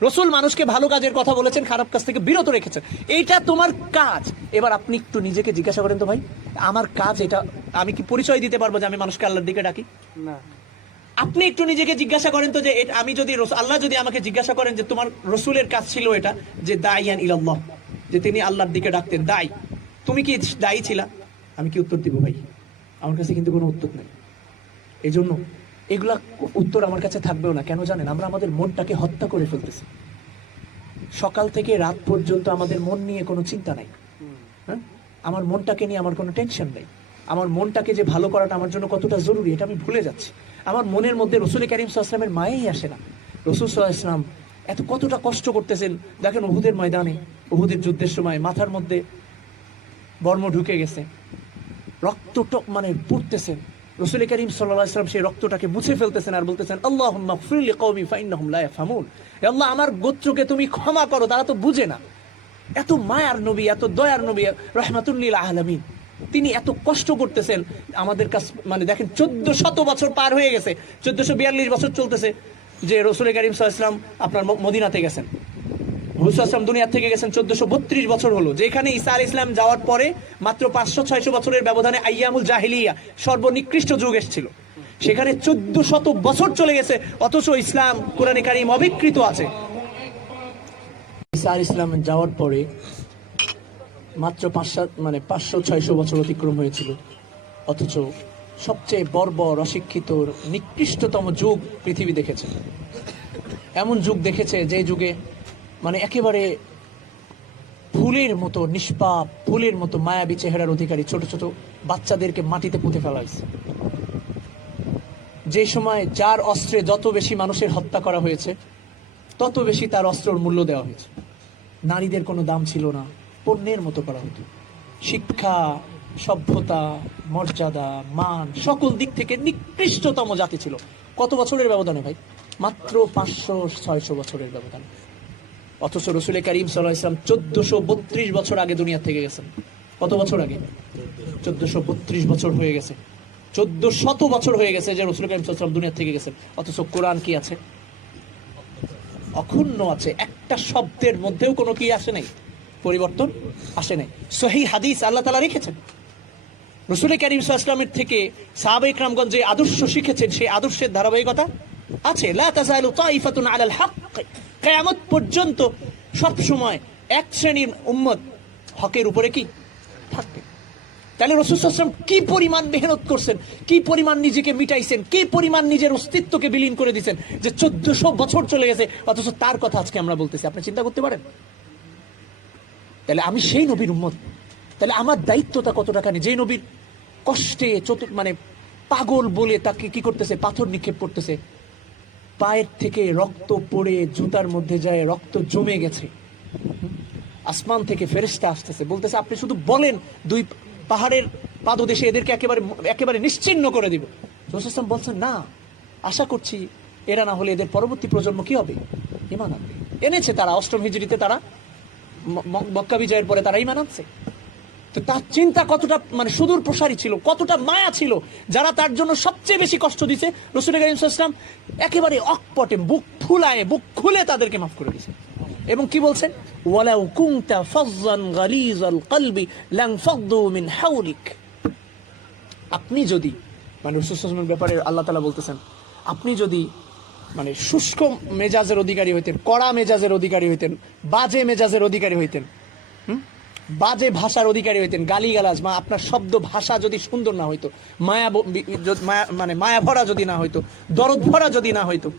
রাসূল মানুষকে ভালো কাজের কথা বলেছেন, খারাপ কাজ থেকে বিরত রেখেছেন, এইটা তোমার কাজ। এবার আপনি একটু নিজেকে জিজ্ঞাসা করেন তো, ভাই আমার কাজ এটা, আমি কি পরিচয় দিতে পারবো যে আমি মানুষকে আল্লাহর দিকে ডাকি? না। আপনি একটু নিজেকে জিজ্ঞাসা করেন তো, যে আমি যদি আল্লাহ যদি আমাকে জিজ্ঞাসা করেন যে তোমার রাসূলের কাজ ছিল এটা, যে দাইয়ান ইলাল্লাহ, যে তিনি আল্লাহর দিকে ডাকতেন, দাই, তুমি কি দায়ী ছিলা? আমি কি উত্তর দিব? ভাই আমার কাছে কিন্তু কোনো উত্তর নেই। এই জন্য এগুলা উত্তর আমার কাছে থাকবেও না। কেন জানেন? আমরা আমাদের মনটাকে হত্যা করে ফেলতেছি। সকাল থেকে রাত পর্যন্ত আমাদের মন নিয়ে কোনো চিন্তা নাই। হ্যাঁ, আমার মনটাকে নিয়ে আমার কোনো টেনশন নেই। আমার মনটাকে যে ভালো করাটা আমার জন্য কতটা জরুরি এটা আমি ভুলে যাচ্ছি। আমার মনের মধ্যে রাসূল কারীম সাল্লাল্লাহু আলাইহি ওয়াসাল্লামের মায়াই আসে না। রাসূল সাল্লাল্লাহু আলাইহি ওয়াসাল্লাম এত কতটা কষ্ট করতেছেন দেখেন। উহুদের ময়দানে, উহুদের যুদ্ধের সময় মাথার মধ্যে বর্ম ঢুকে গেছে, রক্ত মানে পড়তেছেন। রাসূল কারীম সাল্লাল্লাহু আলাইহি ওয়াসাল্লাম সেই রক্তটাকে মুছে ফেলতেছেন আর বলতেছেন, আল্লাহুম্মা গফির লিকওমি ফাইন্নাহুম লা ইয়াফহামুন, হে আল্লাহ আমার গোত্রকে তুমি ক্ষমা করো, তারা তো বুঝে না। এত মায়ার নবী, এত দয়ার নবী, রাহমাতুল লিল আলামিন, তিনি এত কষ্ট করতেছেন আমাদের কাছে। মানে দেখেন 1400 বছর পার হয়ে গেছে, 1442 বছর চলতেছে যে রাসূল কারীম সাল্লাল্লাহু আলাইহি ওয়াসাল্লাম আপনার মদিনাতে গেছেন। হুসাম দুনিয়া থেকে গেছেন 1432 বছর হলো, যেখানে ঈসা আলাইহিস সালাম যাওয়ার পরে মাত্র 500-600 বছরের ব্যবধানে আইয়ামুল জাহিলিয়া, সর্বনিকৃষ্ট যুগ এসেছিল। সেখানে 1400 বছর চলে গেছে, অথচ ইসলাম কোরআনে কারীম অবিকৃত আছে। ঈসা আলাইহিস সালাম যাওয়ার পরে মাত্র 500-600 বছর অতিক্রম হয়েছিল, অথচ সবচেয়ে বর্বর, অশিক্ষিত, নিকৃষ্টতম যুগ পৃথিবী দেখেছে। এমন যুগ দেখেছে যে যুগে মানে একেবারে ফুলের মতো নিষ্পাপ, ফুলের মতো মায়াবী চেহারার অধিকারী ছোট ছোট বাচ্চাদেরকে মাটিতে পুঁতে ফেলা হয়েছে। যে সময় যার অস্ত্রে যত বেশি মানুষের হত্যা করা হয়েছে, তত বেশি তার অস্ত্রর মূল্য দেওয়া হয়েছে। নারীদের কোনো দাম ছিল না, পণ্যের মতো করা হতো। শিক্ষা, সভ্যতা, মর্যাদা, মান সকল দিক থেকে নিকৃষ্টতম জাতি ছিল। কত বছরের ব্যবধানে ভাই? মাত্র 500-600 বছরের ব্যবধানে। অথচ রসুল করিম সাল্লাল্লাহু আলাইহি ওয়াসাল্লাম 1432 বছর আগে দুনিয়া থেকে গেছেন। কত বছর আগে? 1432 বছর হয়ে গেছে। 1400 বছর হয়ে গেছে যে রসুল করিম সাল্লাল্লাহু আলাইহি ওয়াসাল্লাম দুনিয়া থেকে গেছেন। অথচ কোরআন কি আছে? অক্ষুণ্ণ আছে। একটা শব্দের মধ্যেও কোনো কি আসে নাই, পরিবর্তন আসে নাই। সহিহ হাদিস আল্লাহ তাআলা রেখেছেন। রসুল করিম সাল্লাল্লাহু আলাইহি ওয়াসাল্লামের থেকে সাহাবায়ে কেরামগণ যে আদর্শ শিখেছেন, সেই আদর্শের ধারাবাহিকতা আছে। লা তাযালু তাইফাতুন আলাল হক, কিয়ামত পর্যন্ত সব সময় এক শ্রেণীর উম্মত হকের উপরে কি থাকবে। তাহলে রাসূল সাল্লাল্লাহু আলাইহি ওয়াসাল্লাম কি পরিমাণ মেহনত করছেন, কি পরিমাণ নিজেকে মিটাইছেন, কি পরিমাণ নিজের অস্তিত্বকে বিলীন করে দিয়েছেন, যে 1400 বছর চলে গেছে, অথচ তার কথা আজকে আমরা বলতেছি। আপনি চিন্তা করতে পারেন? তাহলে আমি সেই নবীর উম্মত, তাহলে আমার দায়িত্বটা কত টাকা নেই? যে নবীর কষ্টে মানে পাগল বলে তাকে কি করতেছে, পাথর নিক্ষেপ করতেছে, পায়ের থেকে রক্ত পড়ে জুতার মধ্যে যায়, রক্ত জমে গেছে। আসমান থেকে ফেরেশতা আসতেছে, বলতেছে আপনি শুধু বলেন, দুই পাহাড়ের পাদদেশে এদেরকে একেবারে নিশ্চিহ্ন করে দিব। রাসূল সাল্লাল্লাহু আলাইহি ওয়াসাল্লাম বলছেন না, আশা করছি এরা না হলে এদের পরবর্তী প্রজন্ম কি হবে, ঈমান আনবে। এনেছে তারা 8ম হিজরিতে, তারা মক্কা বিজয়ের পরে তারা ঈমান আনছে। তো তার চিন্তা কতটা মানে সুদূর প্রসারী ছিল, কতটা মায়া ছিল। যারা তার জন্য সবচেয়ে বেশি কষ্ট দিয়েছে, রাসূল করিম সাল্লাল্লাহু আলাইহি ওয়াসাল্লাম একেবারে অকপটে বুক ফুলায়, বুক খুলে তাদেরকে মাফ করে দিয়েছে। এবং কি বলছেন? ওয়ালাউ কুনতা ফাযযান গালিযাল কলবি লানফাদ্দু মিন হাওলিক। আপনি যদি মানে রাসূল সাল্লাল্লাহু আলাইহি ওয়াসাল্লামের ব্যাপারে আল্লাহ তাআলা বলতেছেন, আপনি যদি মানে শুষ্ক মেজাজের অধিকারী হইতেন, কড়া মেজাজের অধিকারী হইতেন, বাজে মেজাজের অধিকারী হইতেন, বাজে ভাষার অধিকারী হইতেন, গালিগালাজ বা আপনার শব্দ ভাষা যদি সুন্দর না হইতো, মানে মায়া ভরা যদি না হইতো, দরদ ভরা যদি না হইতো,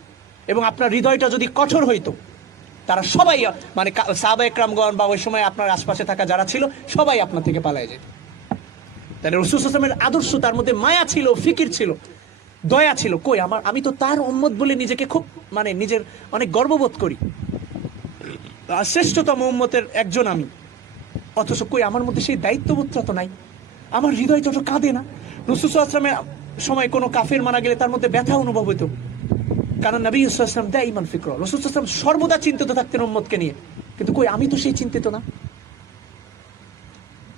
এবং আপনার হৃদয়টা যদি কঠোর হইতো, তারা সবাই মানে সাহাবায়ে কেরামগণ বা ওই সময় আপনার আশপাশে থাকা যারা ছিল সবাই আপনার থেকে পালায় যেত। তাহলে রাসূল সাল্লাল্লাহু আলাইহি ওয়াসাল্লামের আদর্শ, তার মধ্যে মায়া ছিল, ফিকির ছিল, দয়া ছিল। কই আমি তো তার উম্মত বলে নিজেকে খুব মানে নিজের অনেক গর্ববোধ করি, শ্রেষ্ঠতম উম্মতের একজন আমি। অথচ কই আমার মধ্যে সেই দায়িত্ববোধটা তো নাই, আমার হৃদয়টা তো কাঁদে না। রাসূল সাল্লাল্লাহু আলাইহি ওয়াসাল্লামের সময় কোনো কাফের মারা গেলে তার মধ্যে ব্যথা অনুভব হইতো, কারণ নবী সাল্লাল্লাহু আলাইহি ওয়াসাল্লাম দাইমান ফিকর, রাসূল সাল্লাল্লাহু আলাইহি ওয়াসাল্লাম সর্বদা চিন্তিত থাকতেন উম্মতকে নিয়ে। কিন্তু কই আমি তো সেই চিন্তিত না।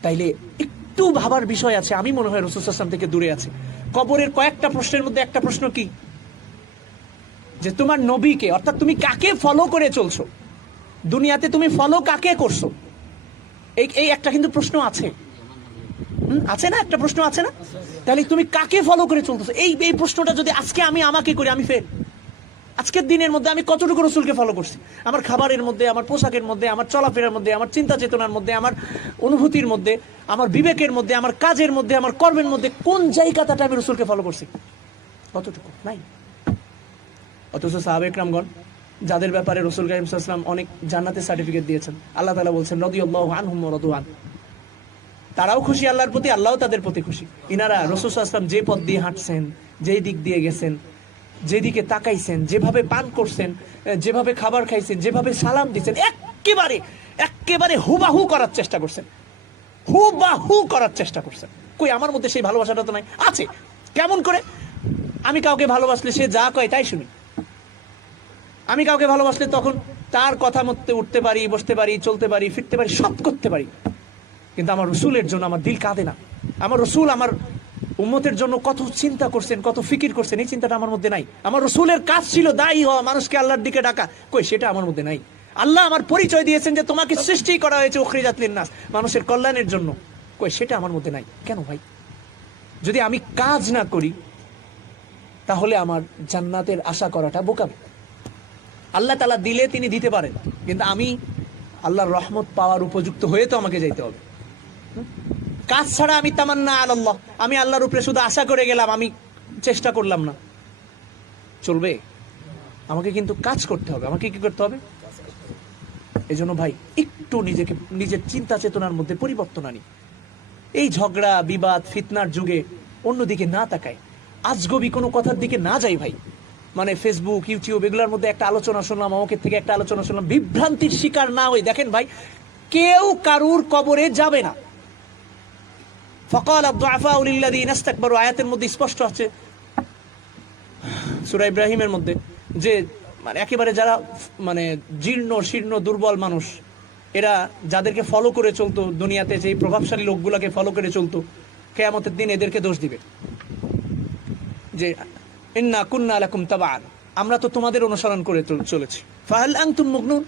তাইলে একটু ভাবার বিষয় আছে। আমি মনে হয় রাসূল সাল্লাল্লাহু আলাইহি ওয়াসাল্লাম থেকে দূরে আছে। কবরের কয়েকটা প্রশ্নের মধ্যে একটা প্রশ্ন কি, যে তোমার নবীকে, অর্থাৎ তুমি কাকে ফলো করে চলছো, দুনিয়াতে তুমি ফলো কাকে করছো, এই একটা কিন্তু প্রশ্ন আছে, আছে না? একটা প্রশ্ন আছে না? তাহলে তুমি কাকে ফলো করে চলতেছো, এই প্রশ্নটা যদি আজকে আমি আমাকে করি, আমি ফেল। আজকের দিনের মধ্যে আমি কতটুকু রাসূলকে ফলো করছি? আমার খাবারের মধ্যে, আমার পোশাকের মধ্যে, আমার চলাফেরার মধ্যে, আমার চিন্তা চেতনার মধ্যে, আমার অনুভূতির মধ্যে, আমার বিবেকের মধ্যে, আমার কাজের মধ্যে, আমার কর্মের মধ্যে কোন জায়গাটাতে আমি রাসূলকে ফলো করছি? কতটুকু? নাই। অথচ সাহাবায়ে কেরামগণ যাদের ব্যাপারে রাসূল করিম সাল্লাল্লাহু আলাইহি ওয়াসাল্লাম অনেক জান্নাতের সার্টিফিকেট দিয়েছেন, আল্লাহ তাআলা বলছেন রাদিয়াল্লাহু আনহুম ওয়া রাদু আন, তারাও খুশি আল্লাহর প্রতি, আল্লাহও তাদের প্রতি খুশি। ইনারা রাসূল সাল্লাল্লাহু আলাইহি ওয়াসাল্লাম যে পথ দিয়ে হাঁটছেন, যেই দিক দিয়ে গেছেন, যেদিকে তাকাইছেন, যেভাবে পান করছেন, যেভাবে খাবার খাইছেন, যেভাবে সালাম দিচ্ছেন, একেবারে হুবাহু করার চেষ্টা করছেন, হুবাহু করার চেষ্টা করছেন। কই আমার মধ্যে সেই ভালোবাসাটা তো নাই। আছে। কেমন করে? আমি কাউকে ভালোবাসলে সে যা কয় তাই শুনি। আমি কাউকে ভালোবাসলে তখন তার কথা মতে উঠতে পারি, বসতে পারি, চলতে পারি, ফিরতে পারি, সব করতে পারি। কিন্তু আমার রাসূলের জন্য আমার দিল কাঁদে না। আমার রাসূল আমার উম্মতের জন্য কত চিন্তা করছেন, কত ফিকির করছেন, এই চিন্তাটা আমার মধ্যে নাই। আমার রাসূলের কাজ ছিল দায়ী হওয়া, মানুষকে আল্লাহর দিকে ডাকা। কই সেটা আমার মধ্যে নাই। আল্লাহ আমার পরিচয় দিয়েছেন যে তোমাকে সৃষ্টি করা হয়েছে উখরিজাত লিন-নাস, মানুষের কল্যাণের জন্য। কই সেটা আমার মধ্যে নাই। কেন ভাই? যদি আমি কাজ না করি তাহলে আমার জান্নাতের আশা করাটা বোকামি। আল্লাহ তাআলা দিলে তিনি দিতে পারেন, কিন্তু আমি আল্লাহর রহমত পাওয়ার উপযুক্ত হয়ে তো আমাকে যাইতে হবে। কাজ ছাড়া আমি তামান্না আলাল্লাহ, আমি আল্লাহর উপরে শুধু আশা করে গেলাম, আমি চেষ্টা করলাম না, চলবে? আমাকে কিন্তু কাজ করতে হবে। আমাকে কি করতে হবে? এই জন্য ভাই একটু নিজের চিন্তা চেতনার মধ্যে পরিবর্তন আনি। এই ঝগড়া বিবাদ ফিতনার যুগে অন্যদিকে না তাকায়, আজগবি কোনো কথার দিকে না যাই ভাই। মানে ফেসবুক ইউটিউব এগুলোর মধ্যে একটা আলোচনা শুনলাম, আমাকে থেকে একটা আলোচনা শুনলাম, বিভ্রান্তির শিকার না হই। দেখেন ভাই, কেউ কারুর কবরে যাবে না। ফাকাল আদ-দুআফাউ লিল্লাযীনা ইসতাকবারু, আয়াতের মধ্যে স্পষ্ট আছে সূরা ইব্রাহিমের মধ্যে, যে মানে একেবারে যারা মানে জীর্ণ শীর্ণ দুর্বল মানুষ, এরা যাদেরকে ফলো করে চলতো দুনিয়াতে, যে প্রভাবশালী লোকগুলোকে ফলো করে চলতো, কিয়ামতের দিন এদেরকে দোষ দিবে যে ইন্না কুন্না লাকুম তাবাআন, আমরা তো তোমাদের অনুসরণ করে চলেছি। ফাহাল আনতুম মুগনুন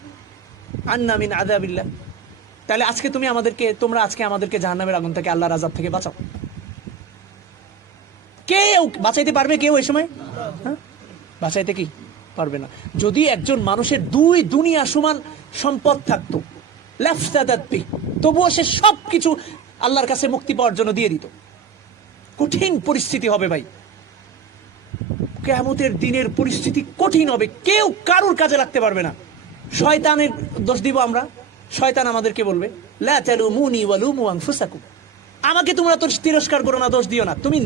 আন্না মিন আযাবিল্লাহ, তাহলে আজকে তোমরা আজকে আমাদেরকে জাহান্নামের আগুন থেকে, আল্লাহর আযাব থেকে বাঁচাও। কেউ বাঁচাইতে পারবে? কেউ এই সময় বাঁচাইতে কি পারবে না। যদি একজন মানুষের দুই দুনিয়া সমান সম্পদ থাকতো, লাফসাদাত বি, তবুও সে সবকিছু আল্লাহর কাছে মুক্তি পাওয়ার জন্য দিয়ে দিত। কঠিন পরিস্থিতি হবে ভাই, কিয়ামতের দিনের পরিস্থিতি কঠিন হবে, কেউ কারুর কাজে লাগতে পারবে না। শয়তানের দোষ দিব আমরা, শয়তান আমাদেরকে বলবে লা তালুমুনি ওয়ালুমু আনফুসাকুম, আমাকে তোমরা তো তিরস্কার করো না, দোষ দিও না, তুমি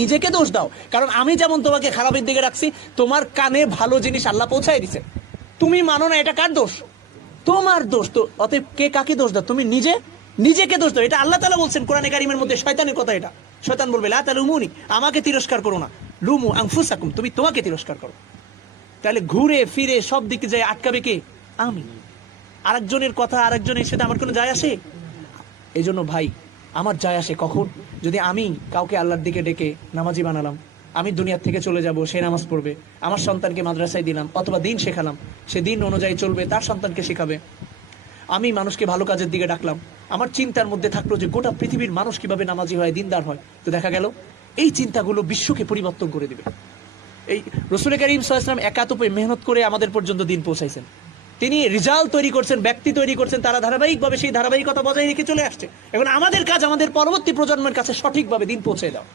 নিজেকে দোষ দাও। কারণ আমি যেমন তোমাকে খারাপের দিকে রাখছি, তোমার কানে ভালো জিনিস আল্লাহ পৌঁছায় দিছে, তুমি মানো না, এটা কার দোষ? তোমার দোষ। তো অতএব কে কাকে দোষ দাও? তুমি নিজেকে দোষ দাও। এটা আল্লাহ তাআলা বলছেন কোরআনে কারীমের মধ্যে, শয়তানের কথা এটা। শয়তান বলবে লা তালুমুনি, আমাকে তিরস্কার করো না, লুমু আনফুসাকুম, তুমি তোমাকে তিরস্কার করো। তাহলে ঘুরে ফিরে সব দিকে যায় আটকাবে কে? আমি। আরেকজনের কথা আরেকজনের সাথে আমার কোনো যায় আসে? এই জন্য ভাই, আমার যায় আসে কখন? যদি আমি কাউকে আল্লাহর দিকে ডেকে নামাজি বানালাম, আমি দুনিয়ার থেকে চলে যাব, সে নামাজ পড়বে, আমার সন্তানকে মাদ্রাসায় দিলাম অথবা দিন শেখালাম, সে দিন অনুযায়ী চলবে, তার সন্তানকে শেখাবে। আমি মানুষকে ভালো কাজের দিকে ডাকলাম, আমার চিন্তার মধ্যে থাকলো যে গোটা পৃথিবীর মানুষ কিভাবে নামাজি হয়, দিনদার হয়। তো দেখা গেল এই চিন্তাগুলো বিশ্বকে পরিবর্তন করে দিবে। এই রাসূল কারীম সাল্লাল্লাহু আলাইহি ওয়াসাল্লাম একাতপে মেহনত করে আমাদের পর্যন্ত দিন পৌঁছাইছেন। তিনি রিজাল্ট তৈরি করছেন, ব্যক্তি তৈরি করছেন, তারা ধারাবাহিকভাবে সেই ধারাবাহিকতা বজায় রেখে চলে আসছে। এখন আমাদের কাজ আমাদের পরবর্তী প্রজন্মের কাছে সঠিকভাবে দিন পৌঁছে দাও।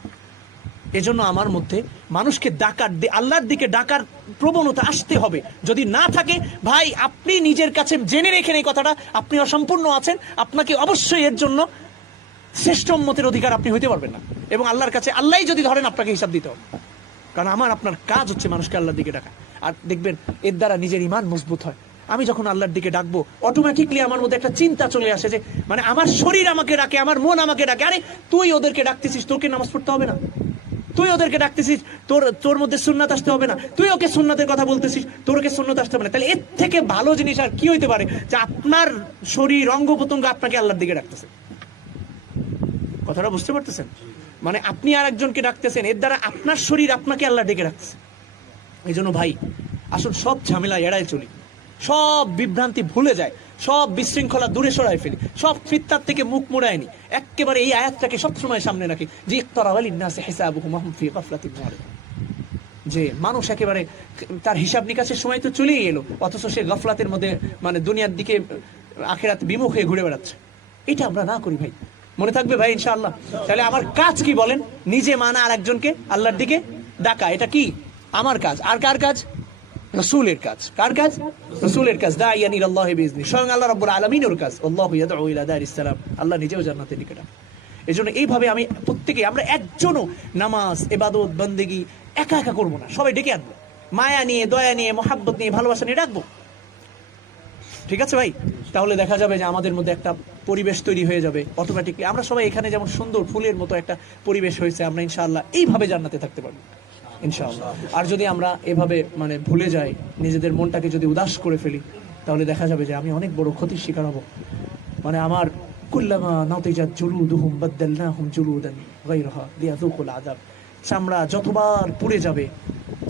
এজন্য আমার মধ্যে মানুষকে আল্লাহর দিকে ডাকার প্রবণতা আসতে হবে। যদি না থাকে ভাই, আপনি নিজের কাছে জেনে রেখেন এই কথাটা, আপনি অসম্পূর্ণ আছেন, আপনাকে অবশ্যই এর জন্য শ্রেষ্ঠ উম্মতের অধিকার আপনি হইতে পারবেন না। এবং আল্লাহর কাছে আল্লাহই যদি ধরেন, আপনাকে হিসাব দিতে হবে। কারণ আপনার কাজ হচ্ছে মানুষকে আল্লাহর দিকে ডাকা। আর দেখবেন এর দ্বারা নিজের ঈমান মজবুত হয়। আমি যখন আল্লাহর দিকে ডাকবো, অটোমেটিকলি আমার মধ্যে একটা চিন্তা চলে আসে যে মানে আমার শরীর আমাকে ডাকে, আমার মন আমাকে ডাকে, আরে তুই ওদেরকে ডাকতেছিস, তোকে নামাজ পড়তে হবে না? তুই ওদেরকে ডাকতেছিস, তোর মধ্যে সুন্নাত আসতে হবে না? তুই ওকে সুন্নাতের কথা বলতেছিস, তোর ওকে সুন্নাত আসতে হবে না? তাহলে এর থেকে ভালো জিনিস আর কি হইতে পারে যে আপনার শরীর অঙ্গ প্রত্যঙ্গ আপনাকে আল্লাহর দিকে ডাকতেছে? কথাটা বুঝতে পারতেছেন? মানে আপনি আর একজনকে ডাকতেছেন, এর দ্বারা আপনার শরীর আপনাকে আল্লাহ ডেকে রাখতেছে। এই জন্য ভাই, আসুন সব ঝামেলা এড়ায় চলি, সব বিভ্রান্তি ভুলে যায়, সব বিশৃঙ্খলা দূরে সরাই ফেলি, সব ফিতনার থেকে মুখ মুড়ায় নি। একেবারে এই আয়াতটাকে সবসময় সামনে রাখি যে ইকতারাবা লিন-নাসি হিসাবুহুম ওয়া হুম ফি গাফলাতিন মুরিদুন, যে মানুষ একেবারে তার হিসাব নিকাশের সময় তো চলেই এলো, অথচ সে গাফলাতের মধ্যে মানে দুনিয়ার দিকে আখিরাত বিমুখ হয়ে ঘুরে বেড়াচ্ছে। এটা আমরা না করি ভাই, মনে থাকবে ভাই ইনশাআল্লাহ। তাহলে আমার কাজ কি বলেন? নিজে মানা আর একজনকে আল্লাহর দিকে ডাকা, এটা কি আমার কাজ। আর কার কাজ? রাসূলের কাজ। কার কাজ? রাসূলের কাজ। দাইয়ান ইলাল্লাহি বিইজনি, স্বয়ং আল্লাহ রাব্বুল আলামিনের কাজ। আল্লাহু ইয়াদউ ইলা দারিস সালাম, আল্লাহ নিজেও জান্নাতের দিকে ডাকে। এজন্য এইভাবে আমি প্রত্যেকে, আমরা একজনও নামাজ ইবাদত বন্দেগী একা একা করবো না, সবাই ডেকে আনবো, মায়া নিয়ে, দয়া নিয়ে, মহাব্বত নিয়ে, ভালোবাসা নিয়ে ডাকবো। ঠিক আছে ভাই? তাহলে দেখা যাবে যে আমাদের মধ্যে একটা পরিবেশ তৈরি হয়ে যাবে অটোমেটিকলি। আমরা সবাই এখানে যেমন সুন্দর ফুলের মতো একটা পরিবেশ হয়েছে, আমরা ইনশাআল্লাহ এইভাবে জান্নাতে থাকতে পারবো ইনশাআল্লাহ। আর যদি আমরা এভাবে মানে ভুলে যাই, নিজেদের মনটাকে যদি উদাস করে ফেলি, তাহলে দেখা যাবে যে আমি অনেক বড় ক্ষতির শিকার হব। মানে আমার কুল্লামা নাতিজাত জুলুদুহুম বাদদালনাহুম জুলুদান গায়রাহা লিয়াযুকুল আযাব, চামড়া যতবার পুড়ে যাবে,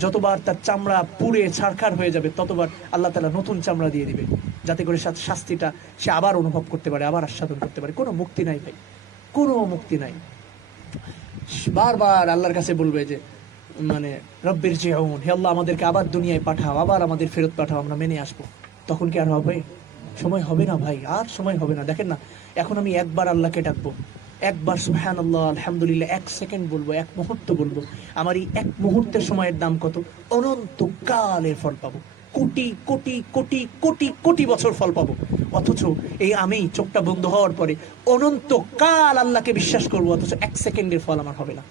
যতবার তার চামড়া পুড়ে ছারখার হয়ে যাবে, ততবার আল্লাহ তাআলা নতুন চামড়া দিয়ে দিবে, যাতে করে শাস্তিটা সে আবার অনুভব করতে পারে, আবার আস্বাদন করতে পারে। কোনো মুক্তি নাই ভাই, কোনো মুক্তি নাই। বারবার আল্লাহর কাছে বলবে যে মানে রব্বির জিউন, হে আল্লাহ আমাদেরকে আবার দুনিয়ায় পাঠাও, আবার আমাদের ফেরত পাঠাও, আমরা মেনে আসবো। তখন কি আর হবে? সময় হবে না ভাই, আর সময় হবে না। দেখেন না, এখন আমি একবার আল্লাহকে ডাকবো, একবার সুবহানাল্লাহ আলহামদুলিল্লাহ 1 সেকেন্ড বলবো, 1 মুহূর্ত বলবো, আমার এই 1 মুহূর্তের সময়ের দাম কত? অনন্তকালের ফল পাবো, কোটি কোটি কোটি কোটি কোটি বছর ফল পাবো। অথচ এই আমি চোখটা বন্ধ হওয়ার পরে অনন্তকাল আল্লাহকে বিশ্বাস করবো, অথচ 1 সেকেন্ডের ফল আমার হবে না।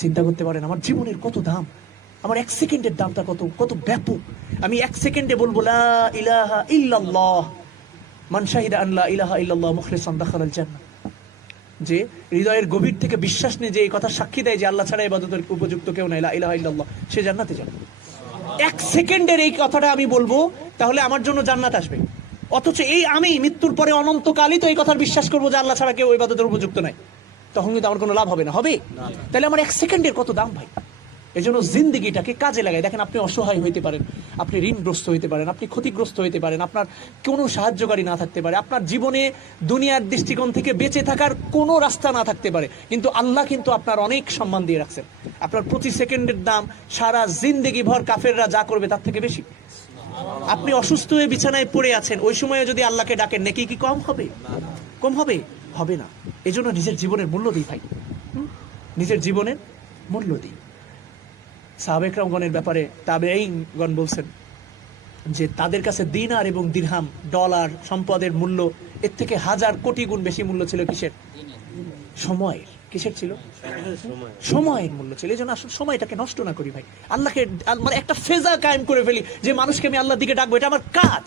চিন্তা করতে পারেন আমার জীবনের কত দাম, আমার 1 সেকেন্ডের দামটা কত কত ব্যাপক। আমি 1 সেকেন্ডে বলবো লা ইলাহা ইল্লাল্লাহ মান শাহিদা আন লা ইলাহা ইল্লাল্লাহ মুখলিসান দাখালাল জান্নাহ। যে হৃদয়ের গভীর থেকে বিশ্বাস নিয়ে যে এই কথা সাক্ষী দেয় যে আল্লাহ ছাড়া ইবাদতের উপযুক্ত কেউ নাই, লা ইলাহা ইল্লাল্লাহ, সে জান্নাতে যাবে। 1 সেকেন্ডের এই কথাটা আমি বলবো, তাহলে আমার জন্য জান্নাত আসবে। অথচ এই আমি মৃত্যুর পরে অনন্তকালই তো এই কথার বিশ্বাস করবো যে আল্লাহ ছাড়া কেউ ইবাদতের উপযুক্ত নাই, তখন কিন্তু আমার কোনো লাভ হবে না। হবে? তাহলে আমার 1 সেকেন্ডের কত দাম ভাই। এই জন্য জিন্দিগিটাকে কাজে লাগাই। দেখেন, আপনি অসহায় হইতে পারেন, আপনি ঋণগ্রস্ত হইতে পারেন, আপনি ক্ষতিগ্রস্ত হইতে পারেন, আপনার কোনো সাহায্যকারী না থাকতে পারে, আপনার জীবনে দুনিয়ার দৃষ্টিকোণ থেকে বেঁচে থাকার কোনো রাস্তা না থাকতে পারে, কিন্তু আল্লাহ কিন্তু আপনার অনেক সম্মান দিয়ে রাখছেন। আপনার প্রতি সেকেন্ডের দাম সারা জিন্দেগি ভর কাফেররা যা করবে তার থেকে বেশি। আপনি অসুস্থ হয়ে বিছানায় পড়ে আছেন, ওই সময়ে যদি আল্লাহকে ডাকেন, নাকি কি কম হবে? কম হবে? হবে না। এই জন্য নিজের জীবনের মূল্য দিই ভাই, নিজের জীবনের মূল্য দিই। সাহাবে কেরামগণের ব্যাপারে তাবেঈনগণ বলছেন যে তাদের কাছে দিনার এবং দিরহাম, ডলার, সম্পদের মূল্য এর থেকে 1000 কোটি গুণ বেশি মূল্য ছিল কিসের? সময়ের। কিসের ছিল? সময়ের মূল্য ছিল। এই জন্য আসলে সময়টাকে নষ্ট না করি ভাই। আল্লাহকে মানে একটা ফেজা কায়েম করে ফেলি যে মানুষকে আমি আল্লাহর দিকে ডাকবো, এটা আমার কাজ,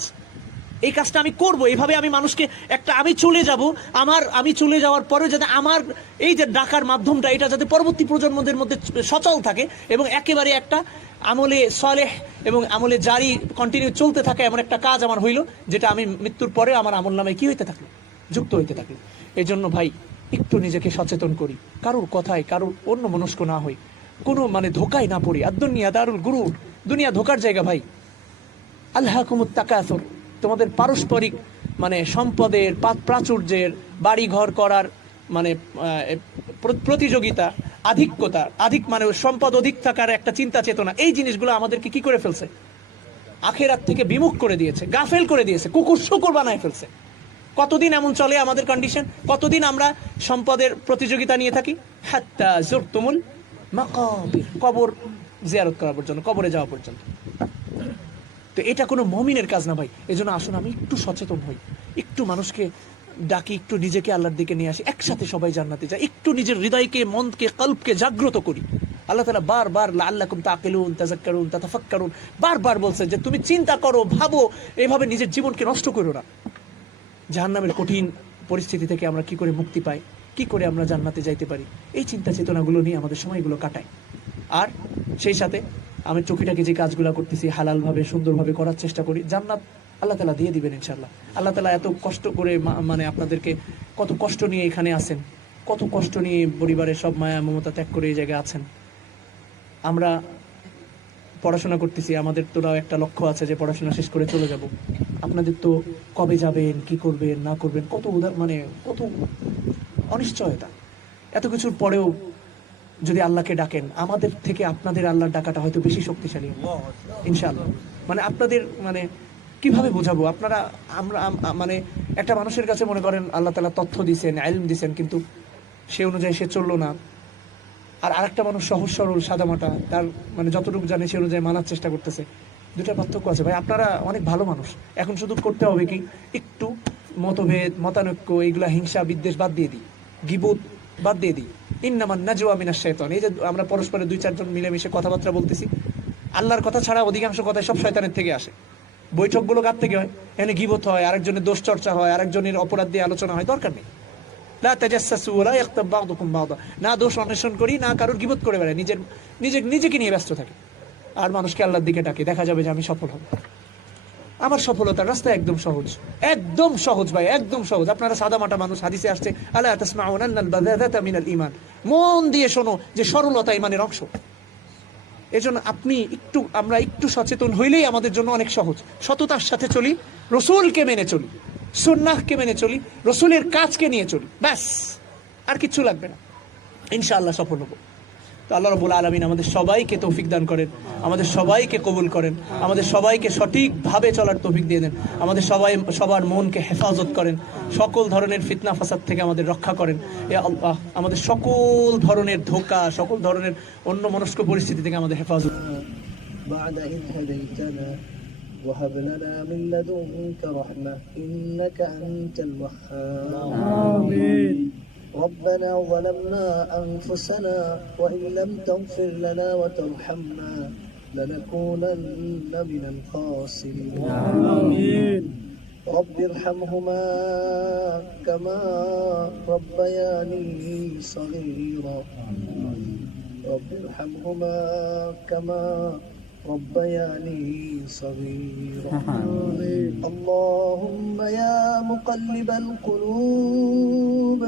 এই কাজটা আমি করব। এইভাবে আমি মানুষকে আমি চলে যাব, আমি চলে যাওয়ার পরে যাতে আমার এই যে ডাকার মাধ্যমটা, এটা যাতে পরবর্তী প্রজন্মদের মধ্যে সচল থাকে এবং একেবারে একটা আমলে সালেহ এবং আমলে জারি কন্টিনিউ চলতে থাকে, এমন একটা কাজ আমার হইল, যেটা আমি মৃত্যুর পরে আমার আমল নামে কি হইতে থাকলো? যুক্ত হইতে থাকলো। এই জন্য ভাই একটু নিজেকে সচেতন করি, কারোর কথায় কারোর অন্য মনস্ক না হই, কোনো মানে ধোকায় না পড়ি। আদ-দুনিয়া দারুল গুরুর, দুনিয়া ধোকার জায়গা ভাই। আলহাকুমুত তাকাসুর, তোমাদের পারস্পরিক মানে সম্পদের, প্রাচুর্যের, বাড়ি ঘর করার মানে প্রতিযোগিতা, আধিক্যতা, মানে সম্পদ অধিক থাকার একটা চিন্তা চেতনা, এই জিনিসগুলো আমাদেরকে কি করে ফেলছে? আখিরাত থেকে বিমুখ করে দিয়েছে, গাফেল করে দিয়েছে, কুকুর শুকুর বানায় ফেলছে। কতদিন এমন চলে আমাদের কন্ডিশন? কতদিন আমরা সম্পদের প্রতিযোগিতা নিয়ে থাকি? হাত্তা যুরতুমুল মাকাবির, কবর জিয়ারত করা পর্যন্ত, কবরে যাওয়া পর্যন্ত। তো এটা কোনো মুমিনের কাজ না ভাই। এজন্য আসুন আমি একটু সচেতন হই, একটু মানুষকে ডাকি, একটু নিজেকে আল্লাহর দিকে নিয়ে আসি, একসাথে সবাই জান্নাতে যাই, একটু নিজের হৃদয়কে, মনকে, কলবকে জাগ্রত করি। আল্লাহ তাআলা বারবার লাআল্লাকুম তাকিলুন তাযাক্কারুন তাতাফাক্কারুন বারবার বলছেন যে তুমি চিন্তা করো, ভাবো, এভাবে নিজের জীবনকে নষ্ট করো না। জাহান্নামের কঠিন পরিস্থিতি থেকে আমরা কি করে মুক্তি পাই, কি করে আমরা জান্নাতে যাইতে পারি, এই চিন্তা চেতনাগুলো নিয়ে আমাদের সময়গুলো কাটাই। আর সেই সাথে আমি চোখেটাকে যে কাজগুলো করতেছি হালালভাবে, সুন্দরভাবে করার চেষ্টা করি, জান্নাত আল্লাহ তাআলা দিয়ে দিবেন ইনশাআল্লাহ। আল্লাহ তাআলা এত কষ্ট করে মানে আপনাদেরকে কত কষ্ট নিয়ে এখানে আছেন, কত কষ্ট নিয়ে পরিবারের সব মায়া মমতা ত্যাগ করে এই জায়গায় আছেন। আমরা পড়াশোনা করতেছি, আমাদের তোরাও একটা লক্ষ্য আছে যে পড়াশোনা শেষ করে চলে যাব। আপনাদের তো কবে যাবেন, কি করবেন না করবেন, কত মানে কত অনিশ্চয়তা। এত কিছুর পরেও যদি আল্লাহকে ডাকেন, আমাদের থেকে আপনাদের আল্লাহর ডাকাটা হয়তো বেশি শক্তিশালী ইনশাআল্লাহ। মানে আপনাদের মানে কিভাবে বোঝাবো? আপনারা আমরা মানে একটা মানুষের কাছে মনে করেন আল্লাহ তাআলা তথ্য দিয়েছেন, ইলম দিয়েছেন, কিন্তু সে অনুযায়ী সে চললো না। আর আরেকটা মানুষ সহজ সরল সাদামাটা, তার মানে যতটুকু জানে সে অনুযায়ী মানার চেষ্টা করতেছে। দুটা পার্থক্য আছে ভাই। আপনারা অনেক ভালো মানুষ, এখন শুধু করতে হবে কি, একটু মতভেদ, মতানৈক্য, এইগুলা হিংসা বিদ্বেষ বাদ দিয়ে দিই, গীবত বাদ দিয়ে দিই। ইন্নামান নাজওয়া মিনাশ শাইতান, এই যে আমরা পরস্পরের 2-4 জন মিলেমিশে কথাবার্তা বলতেছি, আল্লাহর কথা ছাড়া অধিকাংশ কথাই সব শয়তানের থেকে আসে। বৈঠকগুলো কার থেকে হয়? এখানে গীবত হয়, আরেকজনের দোষ চর্চা হয়, আরেকজনের অপরাধ দিয়ে আলোচনা হয়, দরকার নেই। লা তাজাসসু ওয়া ইয়াগতাব বা'দুকুম বা'দা, না দোষ অন্বেষণ করি, না কারোর গীবত করে বেড়াই, নিজেকে নিয়ে ব্যস্ত থাকি, আর মানুষকে আল্লাহর দিকে ডাকি। দেখা যাবে যে আমি সফল হব। আমার সফলতার রাস্তা একদম সহজ, একদম সহজ ভাই, একদম সহজ। আপনারা সাদামাটা মানুষ, হাদিসে আসছে আলা তাসমাউনা আন্নাল বাযাযাতা মিনাল ঈমান, মন দিয়ে শোনো যে সরলতা ঈমানের অংশ। এজন্য আমরা একটু সচেতন হইলেই আমাদের জন্য অনেক সহজ। সততার সাথে চলি, রাসূলকে মেনে চলি, সুন্নাহকে মেনে চলি, রাসূলের কাজকে নিয়ে চলি, ব্যাস আর কিচ্ছু লাগবে না, ইনশাআল্লাহ সফল হব। তো আল্লাহ রাব্বুল আলামিন আমাদের সবাইকে তৌফিক দান করেন, আমাদের সবাইকে কবুল করেন, আমাদের সবাইকে সঠিকভাবে চলার তৌফিক দিয়ে দেন, আমাদের সবার মনকে হেফাজত করেন, সকল ধরনের ফিতনা ফাসাদ থেকে আমাদের রক্ষা করেন। ইয়া আল্লাহ, আমাদের সকল ধরনের ধোঁকা, সকল ধরনের অন্য মনস্ক পরিস্থিতি থেকে আমাদের হেফাজত। بعد إذ هديتنا وهب لنا من لدنك رحمة إنك أنت الوهاب. آمين. ربنا ظلمنا أنفسنا وإن لم تغفر لنا وترحمنا لنكونن من الخاسرين آمين. رب ارحمهما كما ربياني صغيرا رب ارحمهما كما ربياني صغيرا اللهم يا مقلب القلوب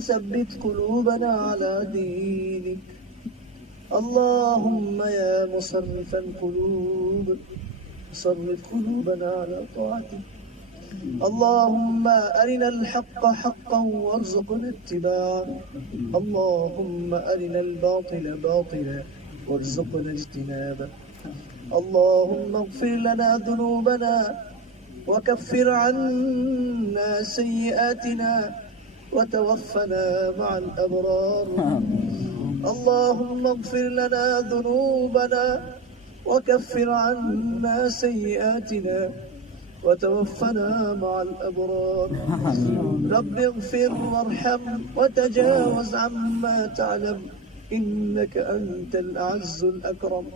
ثبت قلوبنا على دينك اللهم يا مصرف القلوب صرف قلوبنا على طاعتك اللهم أرنا الحق حقا وارزقنا اتباعه اللهم أرنا الباطل باطلا وارزقنا اجتنابه اللهم اغفر لنا ذنوبنا وكفر عنا سيئاتنا وتوفنا مع الأبرار اللهم اغفر لنا ذنوبنا وكفر عنا سيئاتنا وتوفنا مع الأبرار رب اغفر وارحم وتجاوز عما تعلم إنك أنت الأعز الأكرم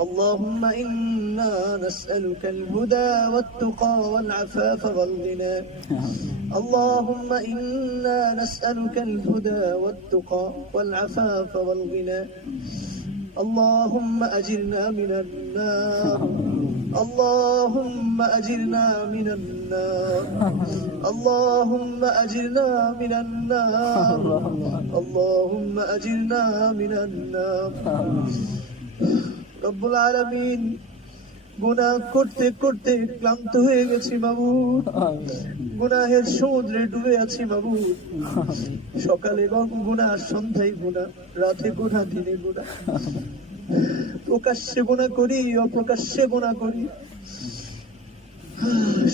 اللهم إنا نسألك الهدى والتقى والعفاف والغنى اللهم إنا نسألك الهدى والتقى والعفاف والغنى اللهم أجرنا من النار اللهم أجرنا من النار اللهم أجرنا من النار اللهم أجرنا من النار রব্বুল আলামিন গুনাহ করতে করতে ক্লান্ত হয়ে গেছি মাবুদ গুনাহের সমুদ্রে ডুবে আছি মাবুদ সকালে গুনাহ সন্ধ্যায় গুনাহ রাতে গুনাহ দিনে গুনাহ প্রকাশ্যে গুনাহ করি অপ্রকাশ্যে গুনাহ করি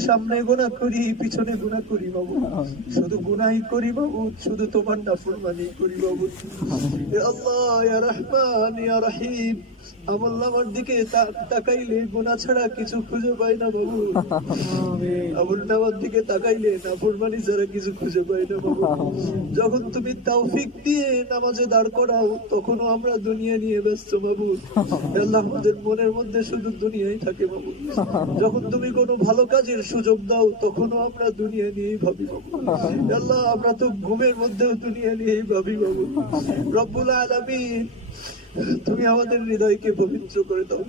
সামনে গুনাহ করি পিছনে গুনাহ করি বাবু শুধু গুনাহই করি বাবু শুধু তোমার নাফরমানি করি বাবু ইয়া আল্লাহ ইয়া রহমান ইয়া রহিম আমলনামার দিকে তাকাইলে গুনাহ ছাড়া কিছু খুঁজে পাই না বাবু আমলনামার দিকে তাকাইলে নাফরমানি ছাড়া কিছু খুঁজে পাই না বাবু যখন তুমি তৌফিক দিয়ে নামাজে দাঁড় করাও তখনও আমরা দুনিয়া নিয়ে ব্যস্ত বাবু আল্লাহ আমাদের মনের মধ্যে শুধু দুনিয়াই থাকে বাবু যখন তুমি কোনো ভালো কাজের সুযোগ দাও তখনও আমরা দুনিয়া নিয়েই ভাবি বাবু আল্লাহ আমরা তো ঘুমের মধ্যেও দুনিয়া নিয়েই ভাবি বাবু রব্বুল আলামিন তুমি আমাদের হৃদয়কে পবিত্র করে দাও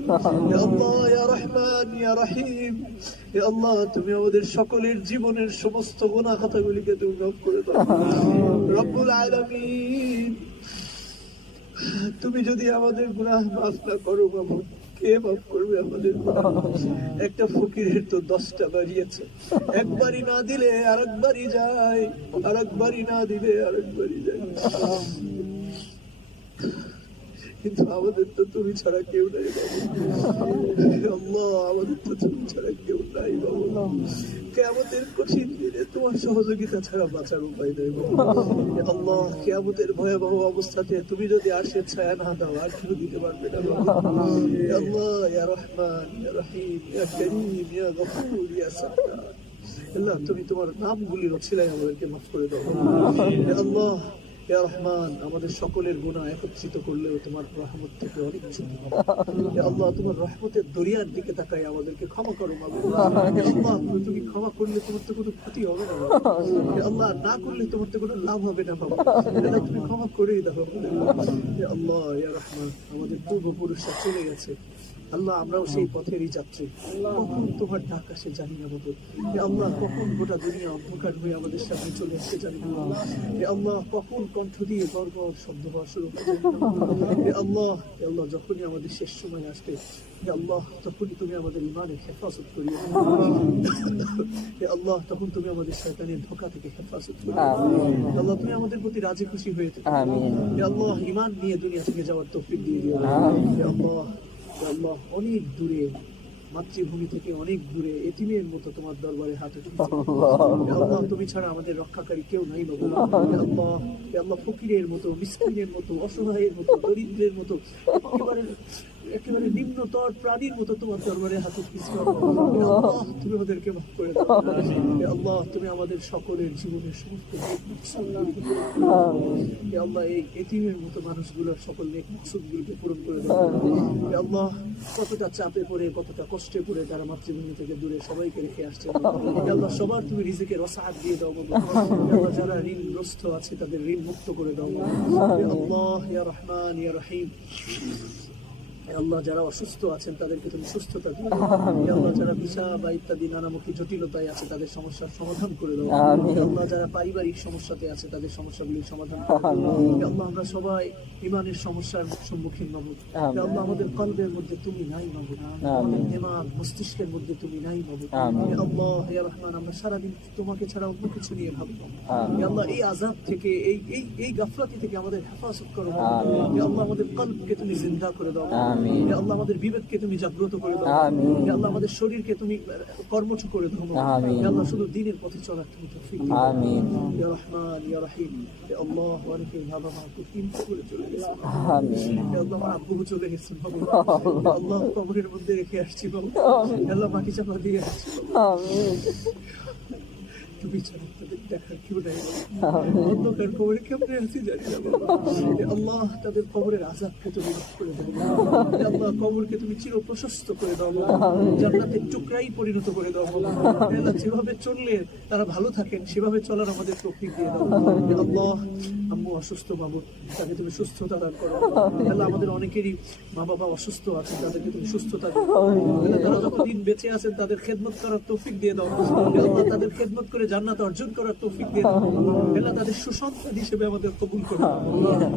ইয়া আল্লাহ ইয়া রহমান ইয়া রহিম ইয়া আল্লাহ তুমি আমাদের সকলের জীবনের সমস্ত গুনাহ খাতাগুলিকে তুমি মাফ করে দাও রব্বুল আলামিন তুমি যদি আমাদের গুনাহ মাফ না করো বাবু কে মাফ করবে আমাদের গুনাহ একটা ফকিরের তো 10টা বাড়ি আছে একবারই না দিলে আরেকবারই যায় আরেকবারই না দিলে আরেকবারই যায় কিন্তু আমাদের তো তুমি ছাড়া কেউ নাই বাবু আল্লাহ আমাদের তো তুমি ছাড়া কেউ নাই বাবু কিয়ামতের কঠিন দিনে তোমার সহযোগিতা ছাড়া বাঁচার উপায় নেই বাবু আল্লাহ কিয়ামতের ভয়াবহ অবস্থাতে তুমি যদি আরশের ছায়া না দাও আর কেউ দিতে পারবে না বাবু আল্লাহ ইয়া রহমান ইয়া রহিম ইয়া করিম ইয়া গফুর ইয়া সাত্তার আল্লাহ তুমি তোমার নামগুলির ওসিলায় আমাদেরকে মাফ করে দাও আল্লাহ ইয়া রহমান আমাদের সকলের গুনাহ একত্রিত করলেও তোমার রহমত থেকে অনেক ছোট ইয়া আল্লাহ তোমার রহমতের দরিয়ার দিকে তাকাই আমাদেরকে ক্ষমা করো মাগো আল্লাহ তুমি ক্ষমা করলে তোমার তো কোনো ক্ষতি হবে না ইয়া আল্লাহ না করলে তোমার তো কোনো লাভ হবে না বাবা আল্লাহ তুমি ক্ষমা করেই দাও ইয়া আল্লাহ ইয়া রহমান আমাদের পূর্বপুরুষরা চলে গেছে আল্লাহ আমরাও সেই পথেরই যাত্রী কখন তোমার ডাক আসে জানি না বাবু আল্লাহ কখন গোটা দুনিয়া অন্ধকার হয়ে আমাদের সামনে চলে আসছে জানি না আল্লাহ কখন কণ্ঠ দিয়ে গর্ব শব্দ হওয়া শুরু করে আল্লাহ আল্লাহ যখনই আমাদের শেষ সময় আসবে আল্লাহ তখনই তুমি আমাদের ইমানের হেফাজত করিও আল্লাহ তখন তুমি আমাদের শয়তানের ধোঁকা থেকে হেফাজত করিও আল্লাহ তুমি আমাদের প্রতি রাজি খুশি হয়ে থাকো আল্লাহ ইমান নিয়ে দুনিয়া থেকে যাওয়ার তৌফিক দিয়ে দিও আল্লাহ আল্লাহ অনেক দূরে মাতৃভূমি থেকে অনেক দূরে এতিমের মতো তোমার দরবারে হাত উঠিয়েছি আল্লাহ তুমি ছাড়া আমাদের রক্ষাকারী কেউ নাই বাবু আল্লাহ আল্লাহ ফকিরের মতো মিসকিনের মতো অসহায়ের মতো দরিদ্রের মতো একেবারে একেবারে নিম্নতর প্রাণীর মতো তোমার দরবারে হাতে পিছু আল্লাহ তুমি ওদেরকে মাফ করে দাও হে আল্লাহ তুমি আমাদের সকলের জীবনের সমস্ত হে আল্লাহ এই এতিমের মতো মানুষগুলোর সকল নেক মাকসুদগুলোকে পূরণ করে দাও হে আল্লাহ কতটা চাপে পড়ে কতটা কষ্টে পড়ে তারা মাতৃভূমি থেকে দূরে সবাইকে রেখে আসছে হে আল্লাহ সবার তুমি রিজিকের ওয়াসাআত দিয়ে দাও বাবা হে আল্লাহ যারা ঋণগ্রস্ত আছে তাদের ঋণ মুক্ত করে দাও হে আল্লাহ ইয়া রহমান ইয়া রহিম হে আল্লাহ যারা অসুস্থ আছেন তাদেরকে তুমি সুস্থতা দিও হে আল্লাহ যারা ভিসা বা ইত্যাদি নানামুখী জটিলতায় আছে তাদের সমস্যার সমাধান করে দাও হে আল্লাহ যারা পারিবারিক সমস্যাতে আছে তাদের সমস্যাগুলির সমাধান করে দাও হে আল্লাহ আমরা সবাই ইমানের সমস্যার সম্মুখীন মাবুদ হে আল্লাহ আমাদের কলবের মধ্যে তুমি নাই মাবুদ আমাদের দিমাগ মস্তিষ্কের মধ্যে তুমি নাই মাবুদ হে আল্লাহ হে রহমান আমরা সারাদিন তোমাকে ছাড়া অন্য কিছু নিয়ে ভাববো হে আল্লাহ এই আযাব থেকে এই গাফলাতি থেকে আমাদের হেফাজত করো হে আল্লাহ আমাদের কলবকে তুমি জিন্দা করে দাও হে আল্লাহ আমাদের বিবেককে তুমি জাগ্রত করে দাও হে আল্লাহ আমাদের শরীরকে তুমি কর্মঠ করে দাও হে আল্লাহ শুধু দ্বীনের পথে চলার তুমি তৌফিক দাও আমিন ইয়া রহমান ইয়া রহিম হে আল্লাহ অনেকে বাবা মাকে চিন্তা করে চলে গেছে আমিন হে আল্লাহ আমার আব্বু চলে গেছেন বাবা হে আল্লাহ কবরের মধ্যে রেখে আসছি বাবা হে আল্লাহ মাটি চাপা দিয়ে আসছি আমিন তুমি ছাড়া তাদের দেখার কেউ নাই অন্ধকার কবরে কেমনে আছি জানি না বাবা হে আল্লাহ তাদের কবরের আযাবকে তুমি মাফ করে দাও হে আল্লাহ কবরকে তুমি চির প্রশস্ত করে দাও জান্নাতের টুকরাই পরিণত করে দাও হে আল্লাহ যেভাবে চললে তারা ভালো থাকেন সেভাবে চলার আমাদের তৌফিক দিয়ে দাও হে আল্লাহ আম্মু অসুস্থ বাবু তাকে তুমি সুস্থতা দান করো হে আল্লাহ আমাদের অনেকেরই মা বাবা অসুস্থ আছে তাদেরকে তুমি সুস্থতা দাও হে আল্লাহ তারা যতদিন বেঁচে আছেন তাদের খেদমত করার তৌফিক দিয়ে দাও হে আল্লাহ তাদের খেদমত করে জান্নাত অর্জন করার তৌফিক দিয়ে দাও হে আল্লাহ তাদের সুসন্তান হিসেবে আমাদের কবুল করো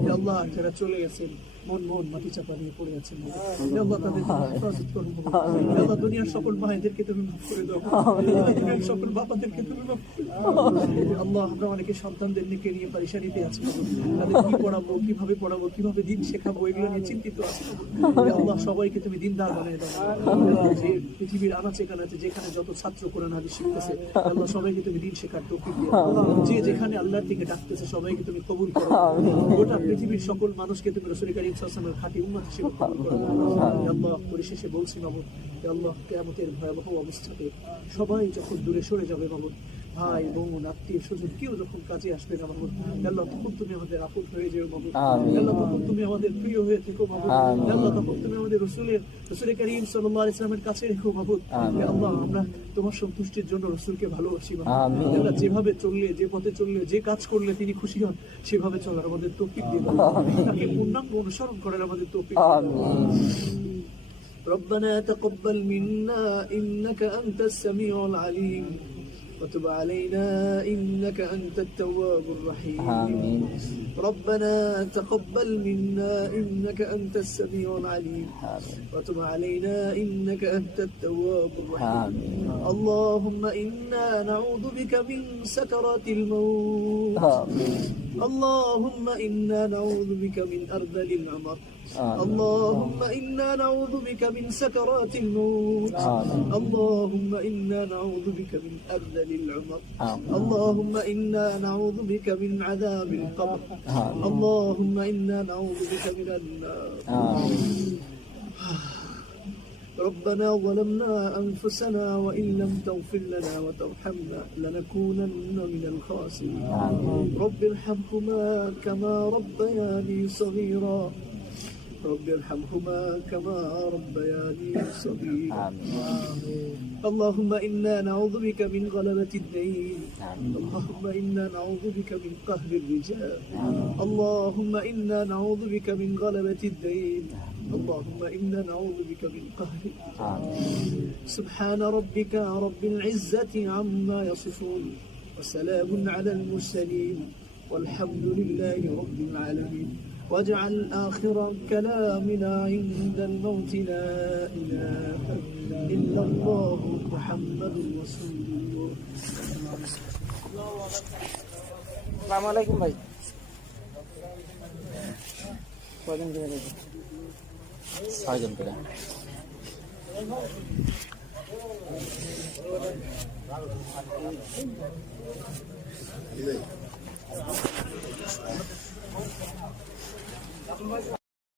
হে আল্লাহ যারা চলে গেছেন মন মাটি চাপা দিয়ে পড়ে আছেন হে আল্লাহ তাদের হেফাজত করো হে আল্লাহ দুনিয়ার সকল মায়েদেরকে তুমি মাফ করে দাও দুনিয়ার সকল বাবাদেরকে তুমি মাফ করে দাও হে আল্লাহ আমরা অনেকে সন্তানদের নিয়ে পারিশানিতে আছি তাদের কি পড়াবো কিভাবে দিন শেখাবো এগুলো নিয়ে চিন্তিত আছি হে আল্লাহ সবাইকে তুমি দিনদার বানিয়ে দাও যে পৃথিবীর আনাচে কানাচে যেখানে যত ছাত্র কোরআন হাদিস শিখতেছে আল্লাহ সবাইকে তুমি দিন শেখার তৌফিক দিও যে যেখানে আল্লাহর দিকে ডাকতেছে সবাইকে তুমি কবুল করো গোটা পৃথিবীর সকল মানুষকে তুমি রাসূল কারীম সাল্লাল্লাহু আলাইহি ওয়াসাল্লামের খাঁটি উম্মত হিসেবে কবুল করো হে আল্লাহ পরিশেষে বলছি মাবুদ হে আল্লাহ কিয়ামতের ভয়াবহ অবস্থাতে সবাই যখন দূরে সরে যাবে মাবুদ ভাই বোন আত্মীয় স্বজন কেউ যখন কাজে আসবে না মাবুদ আল্লাহ তখন তুমি আমাদের আপন হয়ে যেও মাবুদ আল্লাহ তখন তুমি আমাদের প্রিয় হয়ে থেকো মাবুদ আল্লাহ তখন তুমি আমাদের রাসূল কারীম সাল্লাল্লাহু আলাইহি ওয়াসাল্লামের কাছে রেখো মাবুদ হে আল্লাহ আমরা তোমার সন্তুষ্টির জন্য রাসূলকে ভালোবাসি মাবুদ আল্লাহ যেভাবে চললে যে পথে চললে যে কাজ করলে তিনি খুশি হন সেভাবে চলার আমাদের তৌফিক দিয়ে দাও তাকে পূর্ণাঙ্গ অনুসরণ করার আমাদের তৌফিক ربنا تقبل منا إنك أنت السميع العليم وتب علينا إنك أنت التواب الرحيم آمين. ربنا تقبل منا إنك أنت السميع العليم وتب علينا إنك أنت التواب الرحيم آمين. اللهم إنا نعوذ بك من سكرات الموت اللهم إنا نعوذ بك من أرذل العمر اللهم إنا نعوذ بك من سكرات الموت اللهم إنا نعوذ بك من أرذل العمر اللهم إنا نعوذ بك من عذاب القبر اللهم إنا نعوذ بك من النار ربنا ظلمنا أنفسنا وإن لم تغفر لنا وترحمنا لنكونن من الخاسرين رب ارحمهما كما ربياني صغيرا رب ارحمهما كما ربياني صغيرا اللهم إنا نعوذ بك من غلبة الدين اللهم إنا نعوذ بك من قهر الرجال اللهم إنا نعوذ بك من غلبة الدين اللهم إنا نعوذ بك من قهر سبحان ربك رب العزة عما يصفون وسلام على المرسلين والحمد لله رب العالمين واجعل آخر كلامنا عند الموت لا إله إلا الله محمد رسول الله السلام عليكم ভাই কয়জন করে দিই 6 জন করে